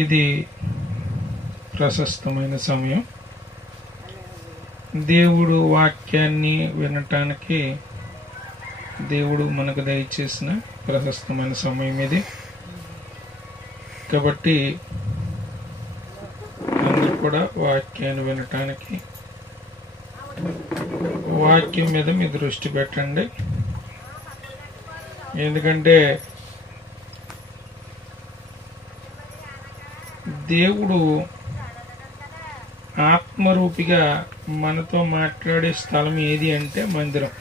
ఇది ప్రశస్తమైన సమయం. దేవుడు వాక్యాన్ని వినటానికి దేవుడు మనకు దయచేసిన ప్రశస్తమైన సమయం ఇది. కాబట్టి అందరూ కూడా వాక్యాన్ని వినటానికి వాక్యం మీద మీ దృష్టి పెట్టండి. ఎందుకంటే దేవుడు ఆత్మరూపిగా మనతో మాట్లాడే స్థలం ఏది అంటే మందిరం.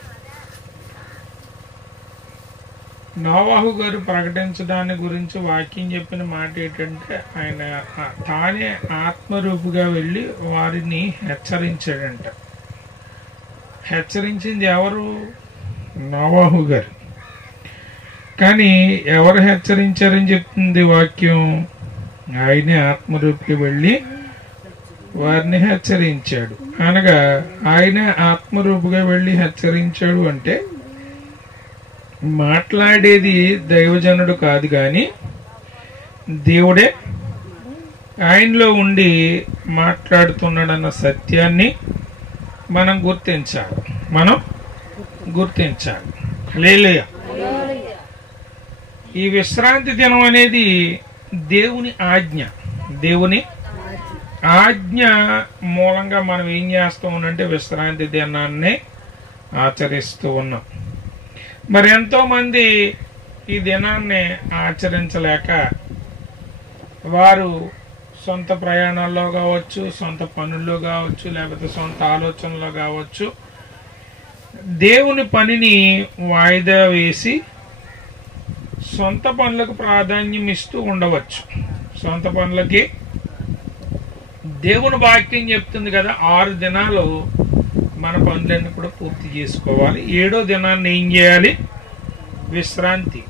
నోవాహు గారు ప్రకటించడాన్ని గురించి వాక్యం చెప్పిన మాట ఏంటంటే ఆయన తానే ఆత్మరూపిగా వెళ్ళి వారిని హెచ్చరించాడంట. హెచ్చరించింది ఎవరు? నోవాహు గారు. కానీ ఎవరు హెచ్చరించారని చెప్తుంది వాక్యం? ఆయనే ఆత్మరూపిగా వెళ్ళి వారిని హెచ్చరించాడు. అనగా ఆయన ఆత్మరూపుగా వెళ్ళి హెచ్చరించాడు అంటే మాట్లాడేది దైవజనుడు కాదు గాని దేవుడే ఆయనలో ఉండి మాట్లాడుతున్నాడన్న సత్యాన్ని మనం గుర్తించాలి. హల్లెలూయా. ఈ విశ్రాంతి దినం అనేది దేవుని ఆజ్ఞ మూలంగా మనం ఏం చేస్తూ ఉన్నామంటే విశ్రాంతి దినాన్ని ఆచరిస్తూ ఉన్నాం. మరి ఎంతో మంది ఈ దినాన్ని ఆచరించలేక వారు సొంత ప్రయాణాల్లో కావచ్చు, సొంత పనుల్లో కావచ్చు, లేకపోతే సొంత ఆలోచనలో కావచ్చు దేవుని పనిని వాయిదా వేసి సొంత పనులకు ప్రాధాన్యం ఇస్తూ ఉండవచ్చు. సొంత పనులకి దేవుని వాక్యం చెప్తుంది కదా, 6 దినాలు మన పనులన్నీ కూడా పూర్తి చేసుకోవాలి. 7వ దినాన్ని ఏం చేయాలి? విశ్రాంతి.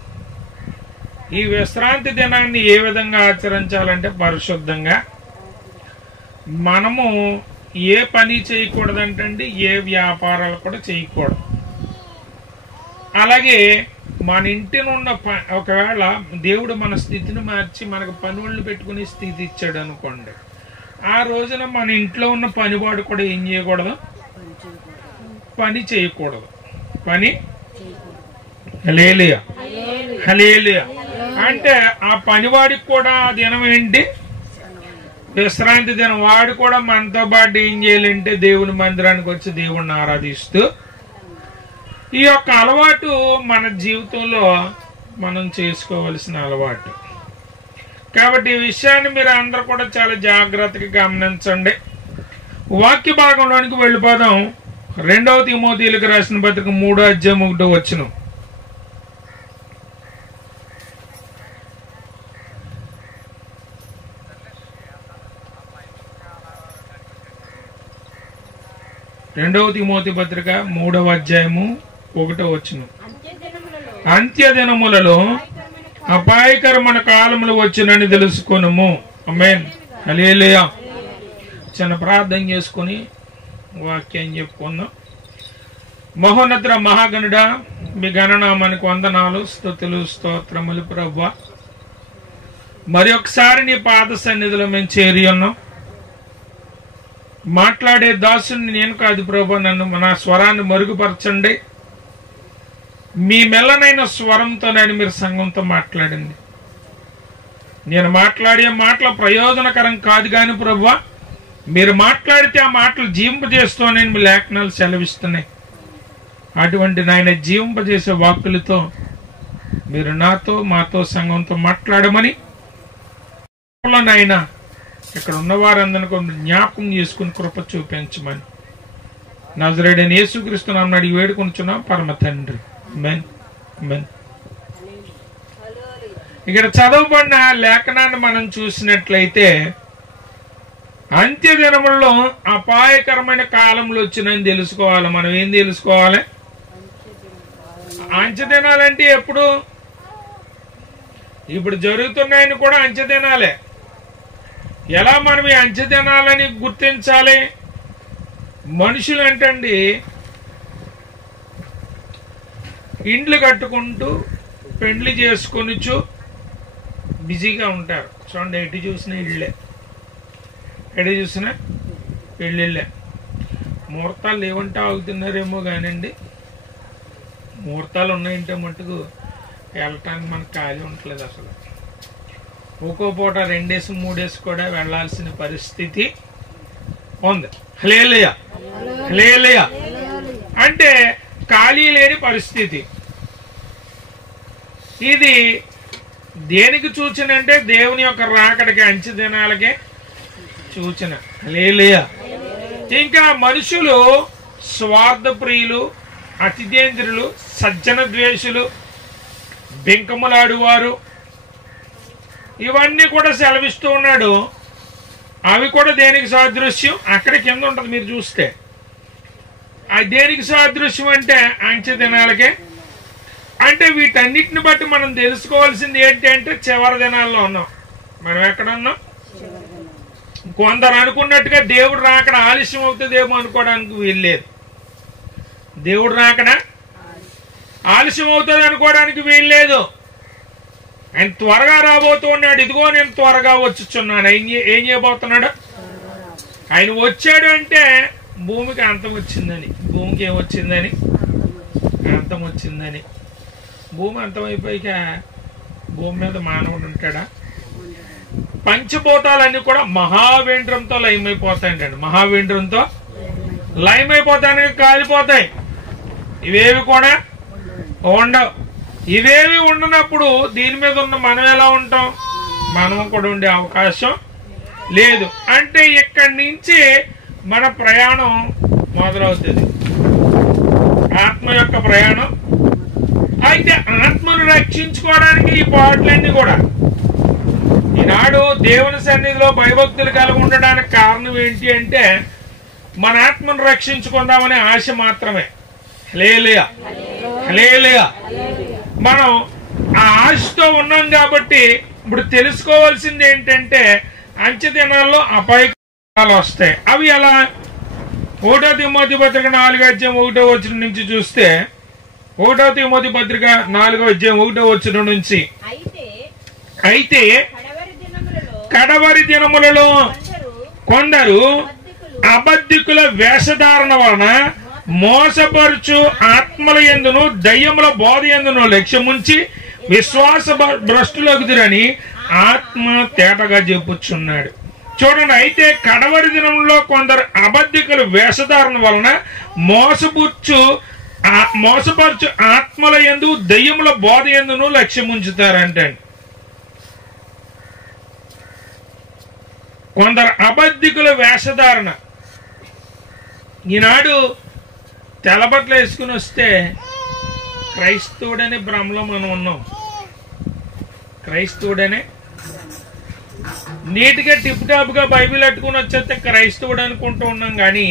ఈ విశ్రాంతి దినాన్ని ఏ విధంగా ఆచరించాలంటే పరిశుద్ధంగా. మనము ఏ పని చేయకూడదంటండి, ఏ వ్యాపారాలు కూడా చేయకూడదు. అలాగే మన ఇంటి నుండి ఒకవేళ దేవుడు మన స్థితిని మార్చి మనకు పనులను పెట్టుకునే స్థితి ఇచ్చాడు అనుకోండి, ఆ రోజున మన ఇంట్లో ఉన్న పనివాడు కూడా ఏం చేయకూడదు? పని చేయకూడదు. హల్లెలూయా. అంటే ఆ పనివాడికి కూడా ఆ దినం ఏంటి? విశ్రాంతి దినం. వాడు కూడా మనతో పాటు ఏం చేయాలంటే దేవుని మందిరానికి వచ్చి దేవుణ్ణి ఆరాధిస్తూ, ఈ యొక్క అలవాటు మన జీవితంలో మనం చేసుకోవలసిన అలవాటు. కాబట్టి ఈ విషయాన్ని మీరు అందరూ కూడా చాలా జాగ్రత్తగా గమనించండి. వాక్య భాగంలోనికి వెళ్ళిపోదాం. 2వ తిమోతీయులకు రాసిన పత్రిక 3వ అధ్యాయం 1వ వచనం. రెండవ తిమోతి పత్రిక 3వ అధ్యాయము 1వ వచనం. అంత్య దినములలో అపాయకరమైన కాలములు వచ్చినని తెలుసుకొనుము. ఆమేన్. హల్లెలూయా. చిన్న ప్రార్థన చేసుకుని వాక్యం చెప్పుకుందాం. మహోన్నత మహాగణుడా, మీ గణనామానికి వందనాలు, స్తుతులు, స్తోత్రములు ప్రభువా. మరి ఒకసారి నీ పాద సన్నిధిలో మేము చేరి ఉన్నాం. మాట్లాడే దాసుని నేను కాదు ప్రభువా, నా స్వరాన్ని మరుగుపరచండి. మీ మెల్లనైన స్వరంతో నేను మీరు సంఘంతో మాట్లాడింది. నేను మాట్లాడే మాటల ప్రయోజనకరం కాదు కానీ ప్రభువా, మీరు మాట్లాడితే ఆ మాటలు జీవింపజేస్తూ నేను మీ లేఖనాలు సెలవిస్తున్నాయి. అటువంటి నాయన జీవింపజేసే వాక్కులతో మీరు నాతో మాతో సంఘంతో మాట్లాడమని నాయన ఇక్కడ ఉన్న వారందరినీ జ్ఞాపకం చేసుకుని కృప చూపించమని నజరేయుడైన యేసుక్రీస్తు నామమున అడిగి వేడుకొనుచున్నాం పరమ తండ్రి. ఆమేన్. ఆమేన్. ఇక్కడ చదవబడిన లేఖనాన్ని మనం చూసినట్లయితే అంత్య దినములలో అపాయకరమైన కాలంలో వచ్చినని తెలుసుకోవాలి. మనం ఏం తెలుసుకోవాలి? అంత్య దినాలంటే ఎప్పుడు? ఇప్పుడు జరుగుతున్నాయని కూడా అంత్య దినాలే. ఎలా మనం ఈ అంత్య దినాలని గుర్తించాలి? మనుషులు అంటండి ఇండ్లు కట్టుకుంటూ పెండ్లి చేసుకొనిచ్చు బిజీగా ఉంటారు. చూడండి, ఎటు చూసినా ఇళ్ళే, ఎటు చూసినా ఇళ్ళే. ముహూర్తాలు లేవంటే ఆగుతున్నారేమో కానండి, ముహూర్తాలు ఉన్నాయంటే మటుకు వెళ్ళటానికి మనకు ఖాళీ ఉండట్లేదు. అసలు ఒక్కో పూట 2 డేస్ 3 డేస్ కూడా వెళ్లాల్సిన పరిస్థితి ఉంది. హల్లెలూయా, హల్లెలూయా. అంటే ఖాళీ లేని పరిస్థితి. ఇది దేనికి సూచన అంటే దేవుని యొక్క రాకడికి, అంచె దినాలకే సూచన. హల్లెలూయా. ఇంకా మనుషులు స్వార్థ ప్రియులు, అతిథేంద్రులు, సజ్జన ద్వేషులు, బెంకములాడువారు, ఇవన్నీ కూడా సెలవిస్తూ ఉన్నాడు. అవి కూడా దేనికి సాదృశ్యం? అక్కడ కింద ఉంటుంది మీరు చూస్తే. దేనికి సాదృశ్యం అంటే అంచె దినాలకే. అంటే వీటన్నిటిని బట్టి మనం తెలుసుకోవాల్సింది ఏంటి అంటే చివరి దినాల్లో ఉన్నాం. మనం ఎక్కడ ఉన్నాం? కొందరు అనుకున్నట్టుగా దేవుడు రాకడ ఆలస్యం అవుతుందేమో అనుకోవడానికి వీల్లేదు. దేవుడు రాకడ ఆలస్యం అవుతుంది అనుకోవడానికి వీల్లేదు. ఆయన త్వరగా రాబోతున్నాడు. ఇదిగో నేను త్వరగా వచ్చుచున్నాను. ఏం చేయబోతున్నాడు? ఆయన వచ్చాడు అంటే భూమికి అంతం వచ్చిందని. భూమికి ఏమొచ్చిందని? అంతం వచ్చిందని. భూమి అంతమైపోయాక భూమి మీద మానవుడు ఉంటాడా? పంచభూతాలన్నీ కూడా మహావేంద్రంతో లయమైపోతాయండి. మహావేంద్రంతో లయమైపోతానికి కాలిపోతాయి. ఇవేవి కూడా ఉండవు. ఇవేవి ఉండనప్పుడు దీని మీద ఉన్న మనం ఎలా ఉంటాం? మనం కూడా ఉండే అవకాశం లేదు. అంటే ఇక్కడి నుంచి మన ప్రయాణం మొదలవుతుంది, ఆత్మ యొక్క ప్రయాణం. అయితే ఆత్మను రక్షించుకోవడానికి ఈ పాటలన్నీ కూడా ఈనాడు దేవుని సన్నిధిలో భయభక్తులు కలిగి ఉండడానికి కారణం ఏంటి అంటే మన ఆత్మను రక్షించుకుందామనే ఆశ మాత్రమే. హల్లెలూయా, హల్లెలూయా. మనం ఆ ఆశతో ఉన్నాం కాబట్టి ఇప్పుడు తెలుసుకోవాల్సింది ఏంటంటే అంచె దినాల్లో అపాయకాలు వస్తాయి. అవి ఎలా? 1 తిమోతి పత్రిక 4:1 నుంచి చూస్తే, 1 తిమోతి పత్రిక 4:1 నుంచి, అయితే కడవరి దినములలో కొందరు అబద్ధికుల వేషధారణ వలన మోసపరుచు ఆత్మల యందును దయ్యముల బోధ యందును లక్ష్యముంచి విశ్వాస భ్రష్టులగుదురని ఆత్మ తేటగా చెప్పుచున్నాడు. చూడండి, అయితే కడవరి దినంలో కొందరు అబద్ధికుల వేషధారణ వలన మోసపరుచు ఆత్మల యందు దయ్యముల బోధ యందును లక్ష్యముంచుతారంటే, కొందరు అబద్ధికుల వేషధారణ. ఈనాడు తెల్లబట్టలు వేసుకుని వస్తే క్రైస్తవుడనే భ్రమలో మనం ఉన్నాం. క్రైస్తవుడనే నీట్గా టిప్ టాప్ గా బైబిల్ అట్టుకుని వచ్చేస్తే క్రైస్తవుడు అనుకుంటూ ఉన్నాం. కానీ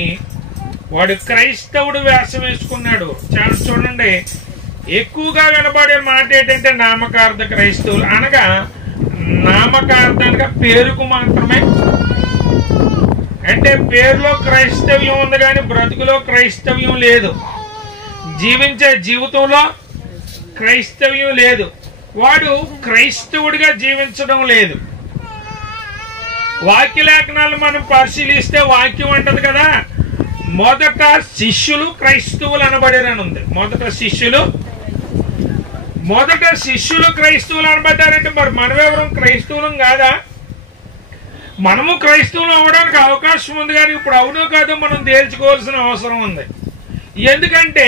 వాడు క్రైస్తవుడు వేషం వేసుకున్నాడు. చాలా చూడండి, ఎక్కువగా వినబడే మాట ఏంటంటే నామకార్థ క్రైస్తవులు. అనగా నామకార్థంగా పేరుకు మాత్రమే, అంటే పేరులో క్రైస్తవ్యం ఉంది కానీ బ్రతుకులో క్రైస్తవ్యం లేదు. జీవించే జీవితంలో క్రైస్తవ్యం లేదు. వాడు క్రైస్తవుడిగా జీవించడం లేదు. వాక్య లేఖనాలు మనం పరిశీలిస్తే వాక్యం అంటది కదా, మొదట శిష్యులు క్రైస్తవులు అనబడారని ఉంది. మొదట శిష్యులు క్రైస్తవులు అనబడ్డారంటే మరి మనమెవరం క్రైస్తవులం కాదా? మనము క్రైస్తవులు అవ్వడానికి అవకాశం ఉంది, కానీ ఇప్పుడు అవునో కాదో మనం తేల్చుకోవాల్సిన అవసరం ఉంది. ఎందుకంటే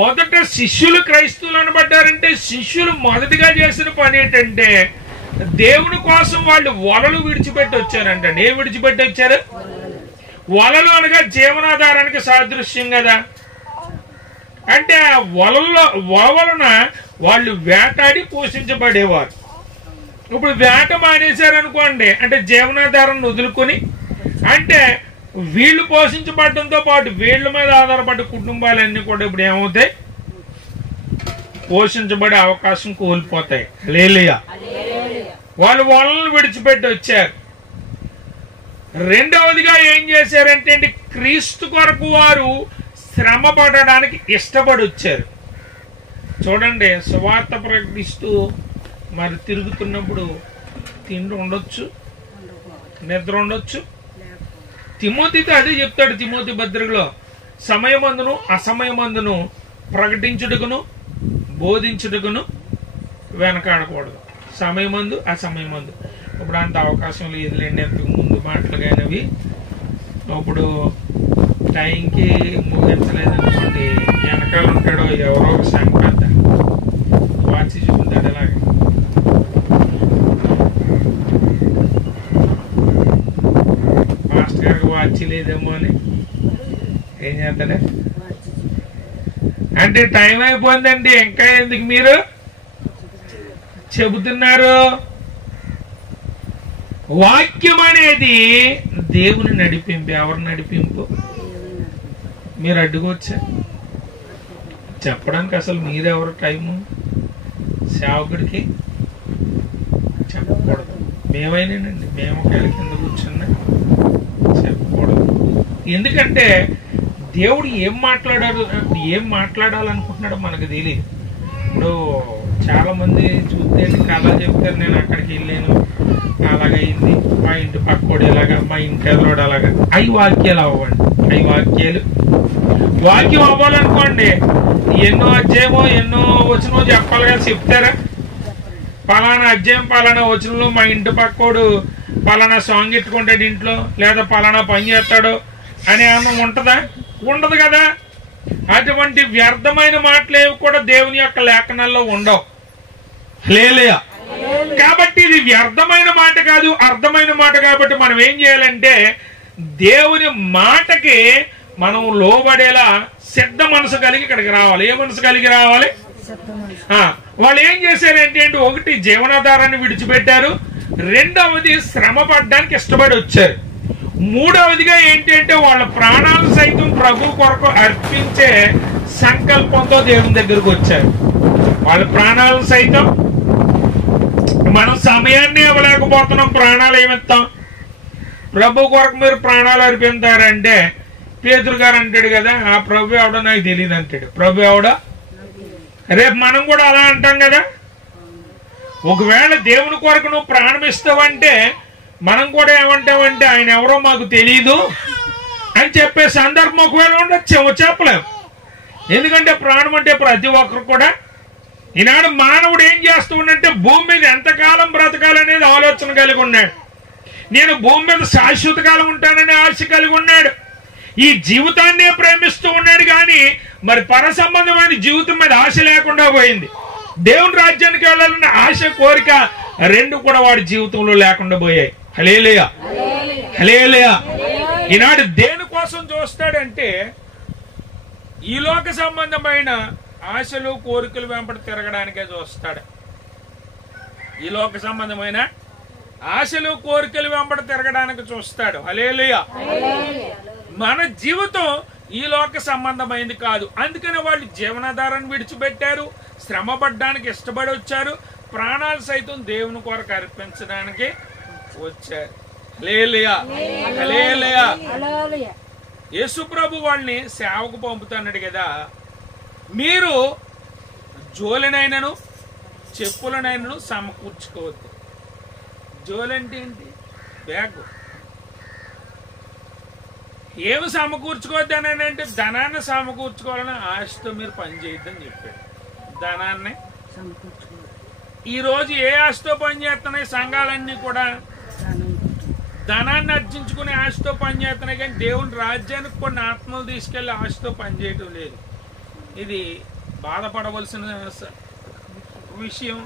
మొదట శిష్యులు క్రైస్తవులు అనబడ్డారంటే శిష్యులు మొదటిగా చేసిన పని ఏంటంటే దేవుని కోసం వాళ్ళు వలలు విడిచిపెట్టి వచ్చారంటే. ఏం విడిచిపెట్టి వచ్చారు? వలలు అనగా జీవనాధారానికి సాదృశ్యం కదా. అంటే ఆ వలన వాళ్ళు వేటాడి పోషించబడేవారు. ఇప్పుడు వేట మానేశారనుకోండి, అంటే జీవనాధారాన్ని వదులుకొని, అంటే వీళ్ళు పోషించబడటంతో పాటు వీళ్ళ మీద ఆధారపడ్డ కుటుంబాలన్నీ కూడా ఇప్పుడు ఏమవుతాయి? పోషించబడే అవకాశం కోల్పోతాయి. హల్లెలూయా. వాళ్ళు వలలను విడిచిపెట్టి వచ్చారు. రెండవదిగా ఏం చేశారంటే క్రీస్తు కొరకు వారు శ్రమ పడడానికి ఇష్టపడి వచ్చారు. చూడండి, సువార్త ప్రకటిస్తూ మరి తిరుగుతున్నప్పుడు తిండి ఉండొచ్చు, నిద్ర ఉండొచ్చు. తిమోతితో అదే చెప్తాడు తిమోతి పత్రికలో, సమయమందును అసమయమందును ప్రకటించుటకును బోధించుటకును వెనకాడకూడదు. సమయమందు అసమయమందు. ఇప్పుడు అంత అవకాశం లేదులేండి, అంతకు ముందు మాటలు కానివి. ఇప్పుడు టైంకి ముగించలేదనుకోండి, వెనకాల ఉంటాడో ఎవరో ఒక సంగతి వాచి చూపుతాడు. అలాగే మాస్టర్ గారికి వాచి లేదేమో అని ఏం చేస్తాడే, అంటే టైం అయిపోయిందండి ఇంకా ఎందుకు మీరు చెబుతున్నారు? వాక్యం అనేది దేవుని నడిపింపు. ఎవరు నడిపింపు? మీరు అడ్డుకోవచ్చా చెప్పడానికి? అసలు మీరెవరు టైము సేవకుడికి చెప్పకూడదు. మేమైనానండి, మేము ఒకవేళ కింద కూర్చున్నా చెప్పకూడదు. ఎందుకంటే దేవుడు ఏం మాట్లాడాలనుకుంటున్నాడో మనకు తెలియదు. ఇప్పుడు చాలా మంది చూస్తే కథ చెప్తారు, నేను అక్కడికి వెళ్ళాను, అలాగైంది, మా ఇంటి పక్కోడు ఎలాగా, మా ఇంటి ఎదురోడు అలాగా. అవి వాక్యాలు అవ్వండి. అవి వాక్యం అవ్వాలనుకోండి, ఎన్నో అధ్యాయమో ఎన్నో వచనమో చెప్పాలి కదా, చెప్తారా? పలానా అధ్యాయం పలానా వచనంలో మా ఇంటి పక్కోడు పలానా సాంగ్ ఎట్టుకుంటాడు ఇంట్లో, లేదా పలానా పని చేస్తాడు అని ఏమన్నా ఉంటుందా? ఉండదు కదా. అటువంటి వ్యర్థమైన మాటలు ఏవి కూడా దేవుని యొక్క లేఖనాల్లో ఉండవు. హల్లెలూయా. కాబట్టి ఇది వ్యర్థమైన మాట కాదు, అర్థమైన మాట. కాబట్టి మనం ఏం చేయాలంటే దేవుని మాటకి మనం లోబడేలా సిద్ధ మనసు కలిగి ఇక్కడికి రావాలి. ఏ మనసు కలిగి రావాలి? వాళ్ళు ఏం చేశారంటే, ఒకటి జీవనాధారాన్ని విడిచిపెట్టారు, రెండవది శ్రమ పడ్డానికి ఇష్టపడి వచ్చారు, మూడవదిగా ఏంటి అంటే వాళ్ళ ప్రాణాలు సైతం ప్రభు కొరకు అర్పించే సంకల్పంతో దేవుని దగ్గరకు వచ్చారు. వాళ్ళ ప్రాణాలు సైతం, మనం సమయాన్ని ఇవ్వలేకపోతున్నాం, ప్రాణాలు ఏమిస్తాం? ప్రభు కొరకు మీరు ప్రాణాలు అర్పిస్తారంటే పేతురు గారు అంటాడు కదా, ఆ ప్రభు ఎవడో నాకు తెలియదు అంటాడు. ప్రభు ఎవడో రేపు మనం కూడా అలా అంటాం కదా. ఒకవేళ దేవుని కొరకు నువ్వు ప్రాణం ఇస్తావంటే మనం కూడా ఏమంటామంటే ఆయన ఎవరో మాకు తెలియదు అని చెప్పే సందర్భం ఒకవేళ ఉండొచ్చేమో, చెప్పలేము. ఎందుకంటే ప్రాణం అంటే ప్రతి ఒక్కరు కూడా, ఈనాడు మానవుడు ఏం చేస్తూ ఉన్నంటే భూమి మీద ఎంతకాలం బ్రతకాలనేది ఆలోచన కలిగి ఉన్నాడు. నేను భూమి మీద శాశ్వత కాలం ఉంటానని ఆశ కలిగి ఉన్నాడు. ఈ జీవితాన్నే ప్రేమిస్తూ ఉన్నాడు, కానీ మరి పర సంబంధమైన జీవితం మీద ఆశ లేకుండా పోయింది. దేవుని రాజ్యానికి వెళ్ళాలన్న ఆశ, కోరిక రెండు కూడా వాడి జీవితంలో లేకుండా పోయాయి. హల్లెలూయా, హల్లెలూయా. ఈనాడు దేని కోసం చూస్తాడంటే ఈ లోక సంబంధమైన ఆశలు కోరికలు వెంబడి తిరగడానికే చూస్తాడు. ఈ లోక సంబంధమైన ఆశలు కోరికలు వెంబడి తిరగడానికి చూస్తాడు. హల్లెలూయా. మన జీవితం ఈ లోక సంబంధమైంది కాదు. అందుకని వాళ్ళు జీవనాధారాన్ని విడిచిపెట్టారు, శ్రమ పడ్డానికి ఇష్టపడి వచ్చారు, ప్రాణాలు సైతం దేవుని కొరకు అర్పించడానికి వచ్చారు. హల్లెలూయా, హల్లెలూయా. యేసు ప్రభు వాళ్ళని సేవకు పంపుతున్నాడు కదా. మీరు జోలెనైనను చెప్పులనైనను సమకూర్చుకోవద్దు. జోలంటే ఏంటి? బ్యాగ్. ఏమి సమకూర్చుకోవద్దు అని అంటే ధనాన్ని సమకూర్చుకోవాలని ఆశతో మీరు పని చేయొద్దని చెప్పాడు. ధనాన్ని ఈరోజు ఏ ఆశతో పని చేస్తున్నాయి సంఘాలన్నీ కూడా? ధనాన్ని అర్జించుకునే ఆశతో పని చేస్తున్నాయి, కానీ దేవుని రాజ్యానికి కొన్ని ఆత్మలు తీసుకెళ్లి ఆశతో పనిచేయటం లేదు. ఇది బాధపడవలసిన విషయం.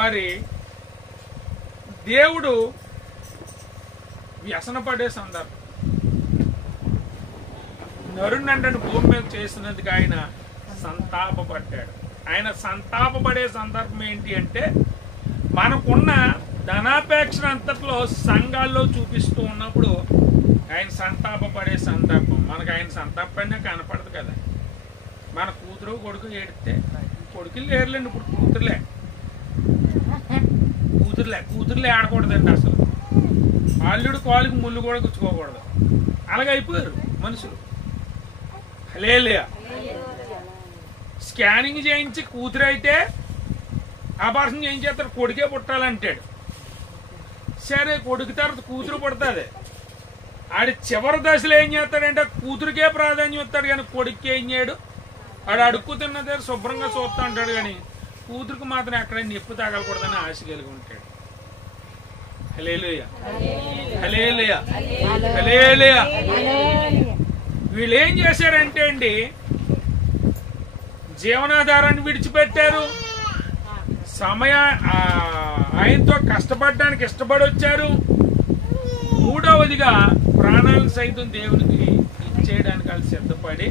మరి దేవుడు వ్యసనపడే సందర్భం, నరుణ్ణి భూమి మీద చేసినందుకు ఆయన సంతాపపడ్డాడు. ఆయన సంతాపపడే సందర్భం ఏంటి అంటే, మనకున్న ధనాపేక్ష అంతట్లో సంఘాల్లో చూపిస్తూ ఉన్నప్పుడు ఆయన సంతాపపడే సందర్భం. మనకు ఆయన సంతాపడినా కనపడదు కదా. మన కూతురు కొడుకు ఏడితే, కొడుకులు లేరులేండి ఇప్పుడు, కూతురులే ఆడకూడదండి అసలు. అల్లుడు కాలుకి ముళ్ళు కూడా గుచ్చుకోకూడదు. అలాగైపోయారు మనుషులు. హల్లెలూయా. స్కానింగ్ చేయించి కూతురు అయితే ఆపరేషన్ చేయించేస్తాడు, కొడుకే పుట్టాలంటాడు. సరే కొడుకు తర్వాత కూతురు పడుతుంది. ఆడి చివరి దశలో ఏం చేస్తాడంటే కూతురికే ప్రాధాన్యం ఇస్తాడు, కానీ కొడుకు ఏం చేయడు. ఆడు అడుక్కు తిన్న దగ్గర శుభ్రంగా చూస్తూ ఉంటాడు, కానీ కూతురికి మాత్రం ఎక్కడైనా నిప్పు తాగలకూడదని ఆశ కలిగి ఉంటాడు. హల్లెలూయా, హల్లెలూయా, హల్లెలూయా. వీళ్ళు ఏం చేశారంటే అండి, జీవనాధారాన్ని విడిచిపెట్టారు, ఆయనతో కష్టపడడానికి ఇష్టపడి వచ్చారు. మూడవదిగా ప్రాణాలను సైతం దేవునికి ఇచ్చేయడానికి వాళ్ళు సిద్ధపడి,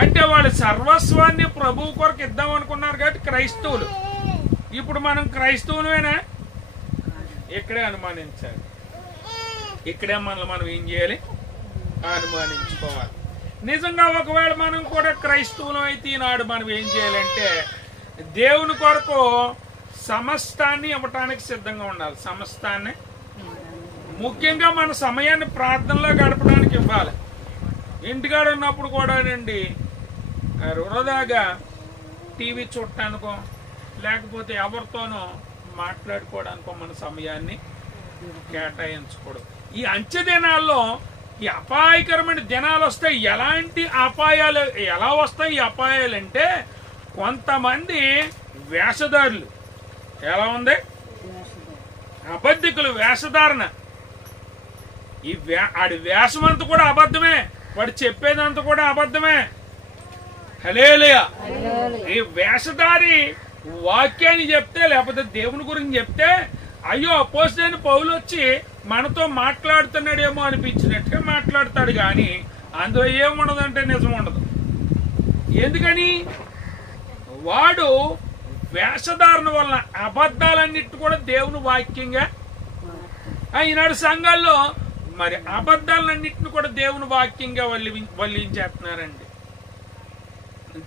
అంటే వాళ్ళు సర్వస్వాన్ని ప్రభువు కొరకు ఇద్దాం అనుకున్నారు కాబట్టి క్రైస్తవులు. ఇప్పుడు మనం క్రైస్తవులమేనా? ఇక్కడే అనుమానించాలి, ఇక్కడే మనం ఏం చేయాలి? అనుమానించుకోవాలి. నిజంగా ఒకవేళ మనం కూడా క్రైస్తవులం అయితే ఈనాడు మనం ఏం చేయాలంటే దేవుని కొరకు సమస్తాన్ని ఇవ్వటానికి సిద్ధంగా ఉండాలి. సమస్తాన్ని, ముఖ్యంగా మన సమయాన్ని ప్రార్థనలో గడపడానికి ఇవ్వాలి. ఇంటికాడ ఉన్నప్పుడు కూడానండి వృధాగా టీవీ చూడటానికో లేకపోతే ఎవరితోనో మాట్లాడుకోవడానికో మన సమయాన్ని కేటాయించకూడదు. ఈ అంచె దినాల్లో ఈ అపాయకరమైన దినాలు వస్తాయి. ఎలాంటి అపాయాలు ఎలా వస్తాయి ఈ అపాయాలు అంటే, కొంతమంది వేషధారులు, ఎలా ఉంది, అబద్ధికులు, వేషధారణ. ఆడి వేషం అంతా కూడా అబద్ధమే, వాడు చెప్పేదంతా కూడా అబద్ధమే. హల్లెలూయా. ఈ వేషధారి వాక్యాన్ని చెప్తే లేకపోతే దేవుని గురించి చెప్తే, అయ్యో అపోస్తలుడైన పౌలు వచ్చి మనతో మాట్లాడుతున్నాడేమో అనిపించినట్టుగా మాట్లాడతాడు, కానీ అందులో ఏముండదంటే నిజం ఉండదు. ఎందుకని? వాడు వేషధారణ వలన అబద్ధాలన్నిటి కూడా దేవుని వాక్యంగా, ఈనాడు సంఘాల్లో మరి అబద్ధాలన్నింటిని కూడా దేవుని వాక్యంగా వల్లించేస్తున్నారండి.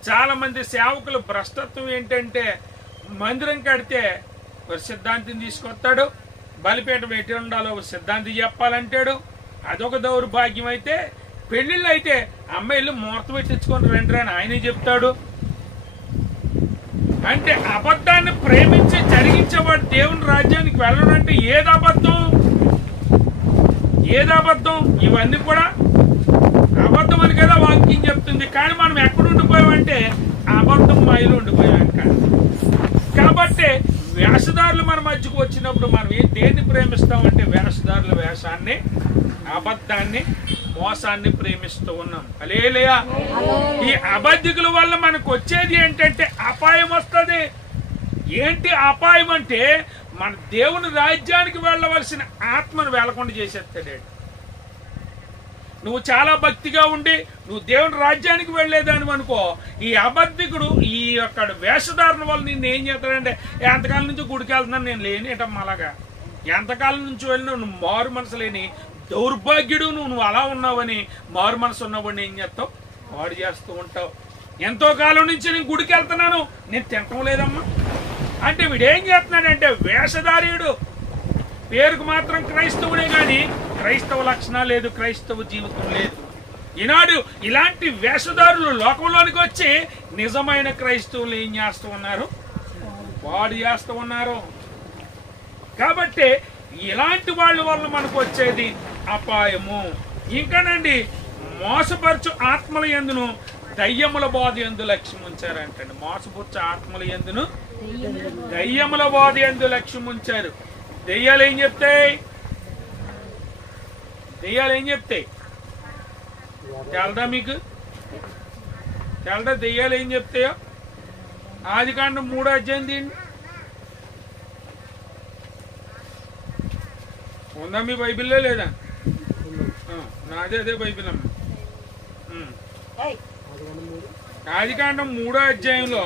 చాలా మంది సేవకులు భ్రష్టత్వం ఏంటంటే, మందిరం కడితే ఒక సిద్ధాంతిని తీసుకొస్తాడు, బలిపీఠం ఎట్టి ఉండాలో సిద్ధాంతి చెప్పాలంటాడు. అదొక దౌర్భాగ్యం. అయితే పెళ్లిళ్ళు అయితే అమ్మాయిలు ముహూర్తం పెట్టించుకొని రండి అని ఆయనే చెప్తాడు. అంటే అబద్ధాన్ని ప్రేమించి జరిగించేవాడు దేవుని రాజ్యానికి వెళ్ళడంటే ఏది అబద్ధం? ఏది అబద్ధం? ఇవన్నీ కూడా అబద్ధం అని కదా వాక్యం చెప్తుంది. కానీ మనం ఎక్కడ ఉండిపోయామంటే అబద్ధం మాయలో ఉండిపోయాం. కాబట్టి వేషధారులు మన మధ్యకు వచ్చినప్పుడు మనం దేన్ని ప్రేమిస్తామంటే వేషధారుల వేషాన్ని, అబద్ధాన్ని, మోసాన్ని ప్రేమిస్తూ ఉన్నాం. హల్లెలూయా. ఈ అబద్ధికుల వల్ల మనకు వచ్చేది ఏంటంటే అపాయం వస్తుంది. ఏంటి అపాయం అంటే, మన దేవుని రాజ్యానికి వెళ్ళవలసిన ఆత్మను వెళ్లకుండా చేసేస్తాడు. నువ్వు చాలా భక్తిగా ఉండి నువ్వు దేవుని రాజ్యానికి వెళ్లేదాని అనుకో, ఈ అబద్ధికుడు ఈ యొక్క వేషధారణ వల్ల నిన్ను ఏం చేస్తాడంటే, ఎంతకాలం నుంచి గుడికి వెళ్తున్నాను నేను లేని ఏటమ్మా, అలాగా ఎంతకాలం నుంచి వెళ్ళినా నువ్వు మారు మనసు లేని దౌర్భాగ్యుడు, నువ్వు అలా ఉన్నావని మారు మనసు ఉన్నవాడిని ఏం చేస్తావు? వాడు చేస్తూ ఉంటావు. ఎంతో కాలం నుంచి నేను గుడికి వెళ్తున్నాను, నేను తింటం లేదమ్మా అంటే వీడేం చేస్తున్నాడంటే వేషధారీయుడు. పేరుకు మాత్రం క్రైస్తవుడే కానీ క్రైస్తవ లక్షణాలు లేదు, క్రైస్తవ జీవితం లేదు. ఈనాడు ఇలాంటి వేషధారులు లోకంలోనికి వచ్చి నిజమైన క్రైస్తవులు ఏం చేస్తూ ఉన్నారు? వాడు చేస్తూ ఉన్నారు. కాబట్టి ఇలాంటి వాళ్ళ వల్ల మనకు వచ్చేది అపాయము. ఇంకానండి, మోసపరచు ఆత్మల యందును దయ్యముల బోధ యందు లక్ష్యం ఉంచారంటండి. మోసపరచు ఆత్మల యందును దయ్యముల బోధ యందు లక్ష్యం ఉంచారు. దెయ్యాలు ఏం చెప్తాయి? దెయ్యాలు ఏం చెప్తాయి? తెలదా మీకు? తెలదా దెయ్యాలు ఏం చెప్తాయో? ఆదికాండం 3వ అధ్యాయం తీయండి. ఉందా మీ బైబిల్లో? లేదా? నాదే అదే బైబిల్ అమ్మ. ఆదికాండం 3వ అధ్యాయంలో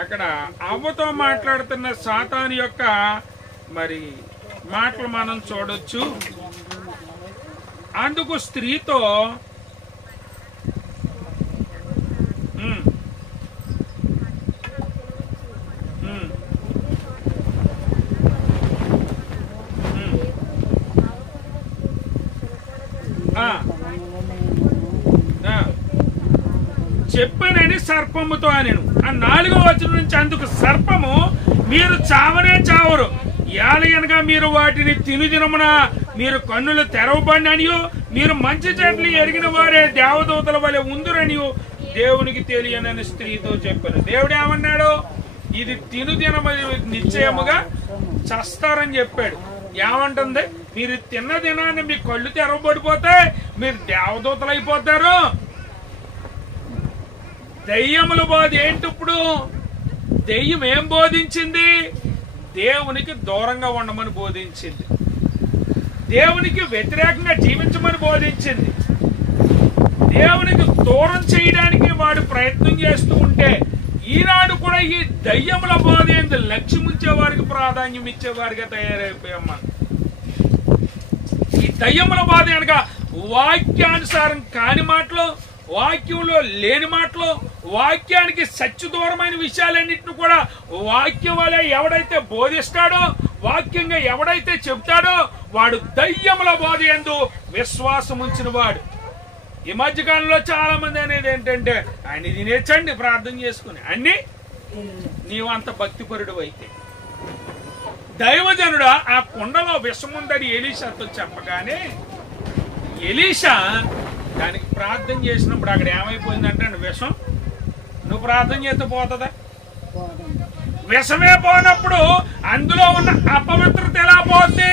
అక్కడ అవ్వతో మాట్లాడుతున్న సాతాను యొక్క మరి మాటలు మనం చూడొచ్చు. అందుకు స్త్రీతో చెప్పనని సర్పముతో అనెను. ఆ 4వ వచనం నుంచి, అందుకు సర్పము, మీరు చావనే చావరు, ఏలయనగా మీరు వాటిని తినుదినమున మీరు కన్నులు తెరవబడిననియో మీరు మంచి చెట్లు ఎరిగిన వారే దేవదూతల వలె ఉందురనియో దేవునికి తెలియనని స్త్రీతో చెప్పారు. దేవుడు ఏమన్నాడు? ఇది తినుదినమని నిశ్చయముగా చస్తారని చెప్పాడు. ఏమంటుంది? మీరు తిన్న దినాన్ని మీ కళ్ళు తెరవబడిపోతే మీరు దేవదూతలు అయిపోతారు. దెయ్యముల బోధ ఏంటి? ఇప్పుడు దెయ్యం ఏం బోధించింది? దేవునికి దూరంగా ఉండమని బోధించింది, దేవునికి వ్యతిరేకంగా జీవించమని బోధించింది. దేవునికి దూరం చేయడానికి వాడు ప్రయత్నం చేస్తూ ఉంటే ఈనాడు కూడా ఈ దయ్యముల బోధ ఏంది? లక్ష్యం ఉంచేవారికి ప్రాధాన్యం ఇచ్చేవారిగా తయారైపోయామ్మా. ఈ దయ్యముల బోధ కనుక వాక్యానుసారం కాని మాటలు, వాక్యంలో లేని మాటలు, వాక్యానికి సత్య దూరమైన విషయాలన్నింటినీ కూడా వాక్యం వలె ఎవడైతే బోధిస్తాడో, వాక్యంగా ఎవడైతే చెప్తాడో వాడు దయ్యముల బోధ యందు విశ్వాసం ఉంచిన వాడు. ఈ మధ్యకాలంలో చాలా మంది అనేది ఏంటంటే అన్ని తినేచ్చండి ప్రార్థన చేసుకుని అన్ని. నీవంత భక్తిపరుడు అయితే దైవజనుడా ఆ కుండలో విషముందని ఎలీషాతో చెప్పగానే ఎలీషా దానికి ప్రార్థన చేసినప్పుడు అక్కడ ఏమైపోయిందంటే విషం. నువ్వు ప్రార్థన చేస్తే పోతుందా? విషమే పోనప్పుడు అందులో ఉన్న అపవిత్రత ఎలా పోద్ది?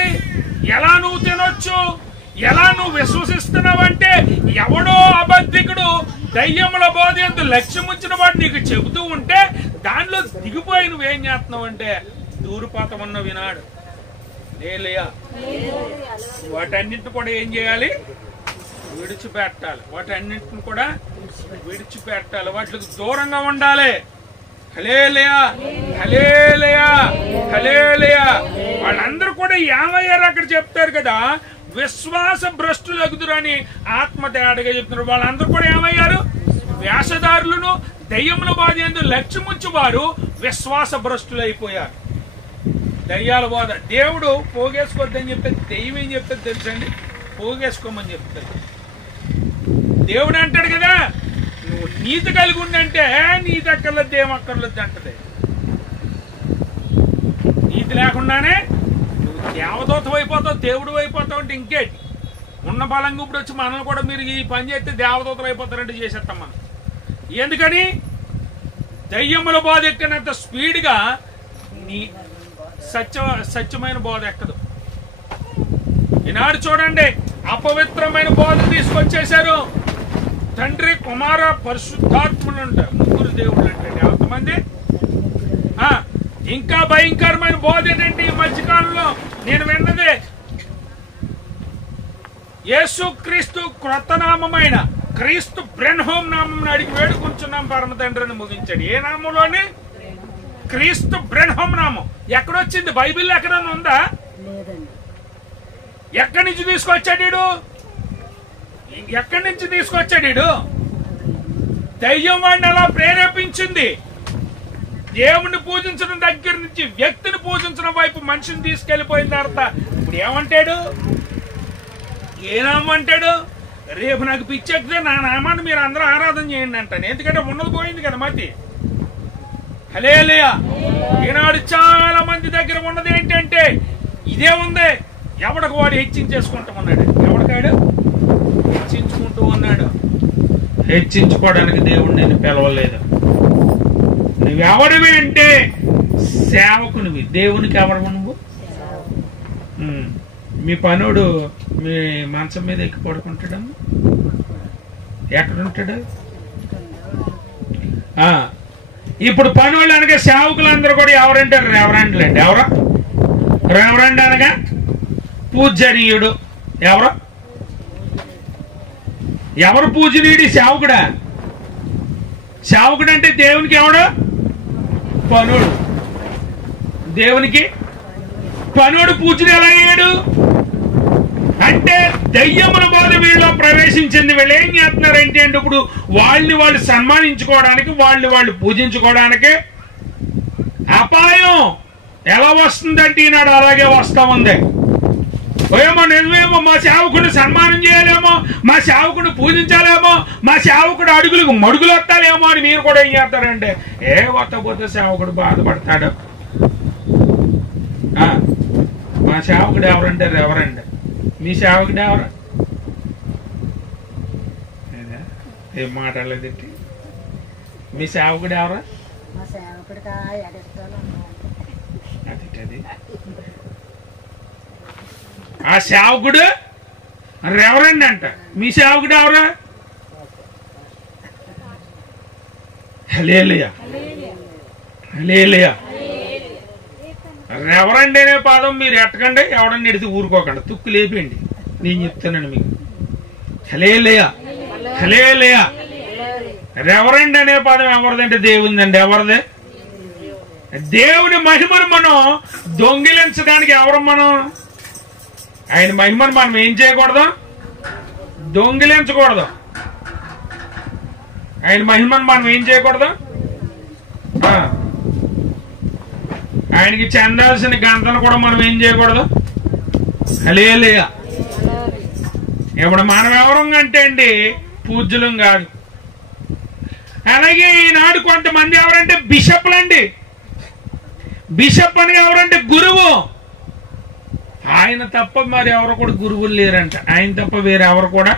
ఎలా నువ్వు తినొచ్చు? ఎలా నువ్వు విశ్వసిస్తున్నావంటే ఎవడో అబద్ధికుడు దయ్యముల బోధ యందు లక్ష్యం ఉంచిన వాడు నీకు చెబుతూ ఉంటే దానిలో దిగిపోయి నువ్వేం చేస్తున్నావు అంటే దూరుపాతమన్న వినాడు. లేయా వాటన్నింటిని కూడా ఏం చేయాలి? విడిచిపెట్టాలి. వాటన్నింటిని కూడా విడిచిపెట్టాలి, వాటికి దూరంగా ఉండాలి. హల్లెలూయా, హల్లెలూయా, హల్లెలూయా. వాళ్ళందరూ కూడా ఏమయ్యారు అక్కడ చెప్తారు కదా, విశ్వాస భ్రష్టులు ఎగుదురని ఆత్మ తేడాగా చెప్తున్నారు. వాళ్ళందరూ కూడా ఏమయ్యారు? వేషధారులను దయ్యముల బోధ యందు లక్ష్యం ఉంచేవారు విశ్వాస భ్రష్టులు అయిపోయారు. దయ్యాల బోధ దేవుడు పోగేసుకోవద్దని చెప్తే దెయ్యం ఏం చెప్తుంది తెలుసండి? పోగేసుకోమని చెప్తాడు. దేవుడు అంటాడు కదా, నువ్వు నీతి కలిగి ఉండంటే నీతి అక్కర్లేదు, దేవం అక్కర్లేదు అంటది. నీతి లేకుండానే నువ్వు దేవదూత అయిపోతావు, దేవుడు అయిపోతావు అంటే ఇంకేంటి? ఉన్న బలంగా ఇప్పుడు వచ్చి మనల్ని కూడా మీరు ఈ పని చేస్తే దేవదూతలు అయిపోతారంటే చేసేస్తాం మనం. ఎందుకని? దయ్యముల బోధ ఎక్కినంత స్పీడ్గా నీ సత్యమైన బోధ ఎక్కదు. ఈనాడు చూడండి, అపవిత్రమైన బోధ తీసుకొచ్చేశారు. తండ్రి, కుమార, పరిశుద్ధాత్ములు ఉంటారు, ముగ్గురు దేవుళ్ళు అంటే ఎంతమంది? ఇంకా భయంకరమైన బోధ ఏంటంటే ఈ మధ్యకాలంలో నేను విన్నదే, యేసు క్రీస్తు క్రొత్త నామమైన క్రీస్తు బ్రెన్హోమ్ నామం అడిగి వేడుకుంటున్నాం పరమ తండ్రిని ముగించాడు. ఏ నామంలోని? క్రీస్తు బ్రెన్హోమ్ నామం. ఎక్కడొచ్చింది? బైబిల్ ఎక్కడన్నా ఉందా? ఎక్కడి నుంచి తీసుకొచ్చాడు? ఎక్కడి నుంచి తీసుకొచ్చాడు? దయ్యం వాడిని అలా ప్రేరేపించింది. దేవుణ్ణి పూజించడం దగ్గర నుంచి వ్యక్తిని పూజించడం వైపు మనిషిని తీసుకెళ్లిపోయిన తర్వాత ఇప్పుడు ఏమంటాడు? ఏ నామం అంటాడు? రేపు నాకు పిచ్చెక్కితే నా నామాన్ని మీరు అందరూ ఆరాధన చేయండి అంటాను. ఎందుకంటే ఉన్నది పోయింది కదా మతి. హల్లెలూయా. ఈనాడు చాలా మంది దగ్గర ఉన్నది ఏంటంటే ఇదే ఉంది. ఎవడికి వాడు హెచ్చించేసుకుంటూ ఉన్నాడు. ఎవడికాడు హెచ్చించుకుంటూ ఉన్నాడు. హెచ్చించుకోవడానికి దేవుడు నేను పిలవలేదు. నువ్వెవడివి అంటే సేవకునివి. దేవునికి ఎవడవు నువ్వు? మీ పనుడు మీ మంచం మీద ఎక్కి పడుకుంటాడమ్మా? ఎక్కడుంటాడు? ఇప్పుడు పనులు అనగా సేవకులందరూ కూడా ఎవరంటారు? రెవరెండ్లు అండి. ఎవరు రెవరెండ్ అనగా పూజనీయుడు. ఎవరు పూజనీయుడు? సేవకుడా? సేవకుడు అంటే దేవునికి ఎవడు? పనుడు. దేవునికి పనుడు. పూజలు ఎలా అయ్యాడు అంటే దయ్యముల బోధ వీళ్ళలో ప్రవేశించింది. వీళ్ళు ఏం చేస్తున్నారంటే ఇప్పుడు వాళ్ళని వాళ్ళు సన్మానించుకోవడానికి, వాళ్ళు పూజించుకోవడానికి అపాయం ఎలా వస్తుందంటే ఈనాడు అలాగే వస్తా ఉంది. ఏమో నిజమేమో, మా సేవకుడిని సన్మానం చేయాలేమో, మా సేవకుడిని పూజించాలేమో, మా సేవకుడు అడుగులకు మడుగులు వస్తాలేమో అని మీరు కూడా ఏం చేస్తారంటే వత్తపోతే సేవకుడు బాధపడతాడు. సేవకుడు ఎవరంటే రెవరెండ్. మీ సేవకుడు ఎవరు? ఏం మాట్లాడలేదేంటి? మీ సేవకుడు ఎవరు? అది ఆ సేవకుడు రెవరెండ్ అంట. మీ సేవకుడు ఎవరు? హల్లెలూయా హల్లెలూయా. రెవరెండ్ అనే పదం మీరు ఎట్టకండి, ఎవడన్నా ఎడితే ఊరుకోకండి, తుక్కు లేపండి. నేను చెప్తానండి మీకు. హల్లెలూయా హల్లెలూయా. రెవరెండ్ అనే పదం ఎవరిదంటే దేవుందండి. ఎవరిదే? దేవుని మహిమను మనం దొంగిలించడానికి ఎవరు మనం? ఆయన మహిమను మనం ఏం చేయకూడదు? దొంగిలించకూడదు. ఆయన మహిమను మనం ఏం చేయకూడదు? ఆయనకి చెందాల్సిన గంటలు కూడా మనం ఏం చేయకూడదు? హల్లెలూయా. ఇప్పుడు మనం ఎవరం అంటే అండి పూజ్యులం కాదు. అలాగే ఈనాడు కొంతమంది ఎవరంటే బిషప్లండి. బిషప్ అని ఎవరంటే గురువు. ఆయన తప్ప మరి ఎవరు కూడా గురువులు లేరంట. ఆయన తప్ప వేరెవరు కూడా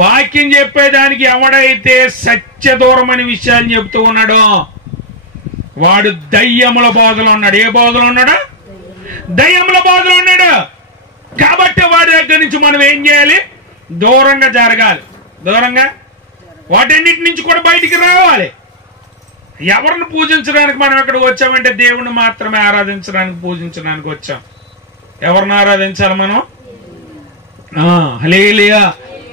వాక్యం చెప్పేదానికి ఎవడైతే సత్య దూరం అనే విషయాలు చెప్తూ ఉన్నాడో వాడు దయ్యముల బోధలో ఉన్నాడు. ఏ బోధలో ఉన్నాడు? దయ్యముల బోధలో ఉన్నాడు. కాబట్టి వాడి దగ్గర నుంచి మనం ఏం చేయాలి? దూరంగా జరగాలి. దూరంగా వాటన్నిటి నుంచి కూడా బయటికి రావాలి. ఎవరిని పూజించడానికి మనం ఎక్కడికి వచ్చామంటే దేవుణ్ణి మాత్రమే ఆరాధించడానికి, పూజించడానికి వచ్చాం. ఎవరిని ఆరాధించాలి మనం? హల్లెలూయా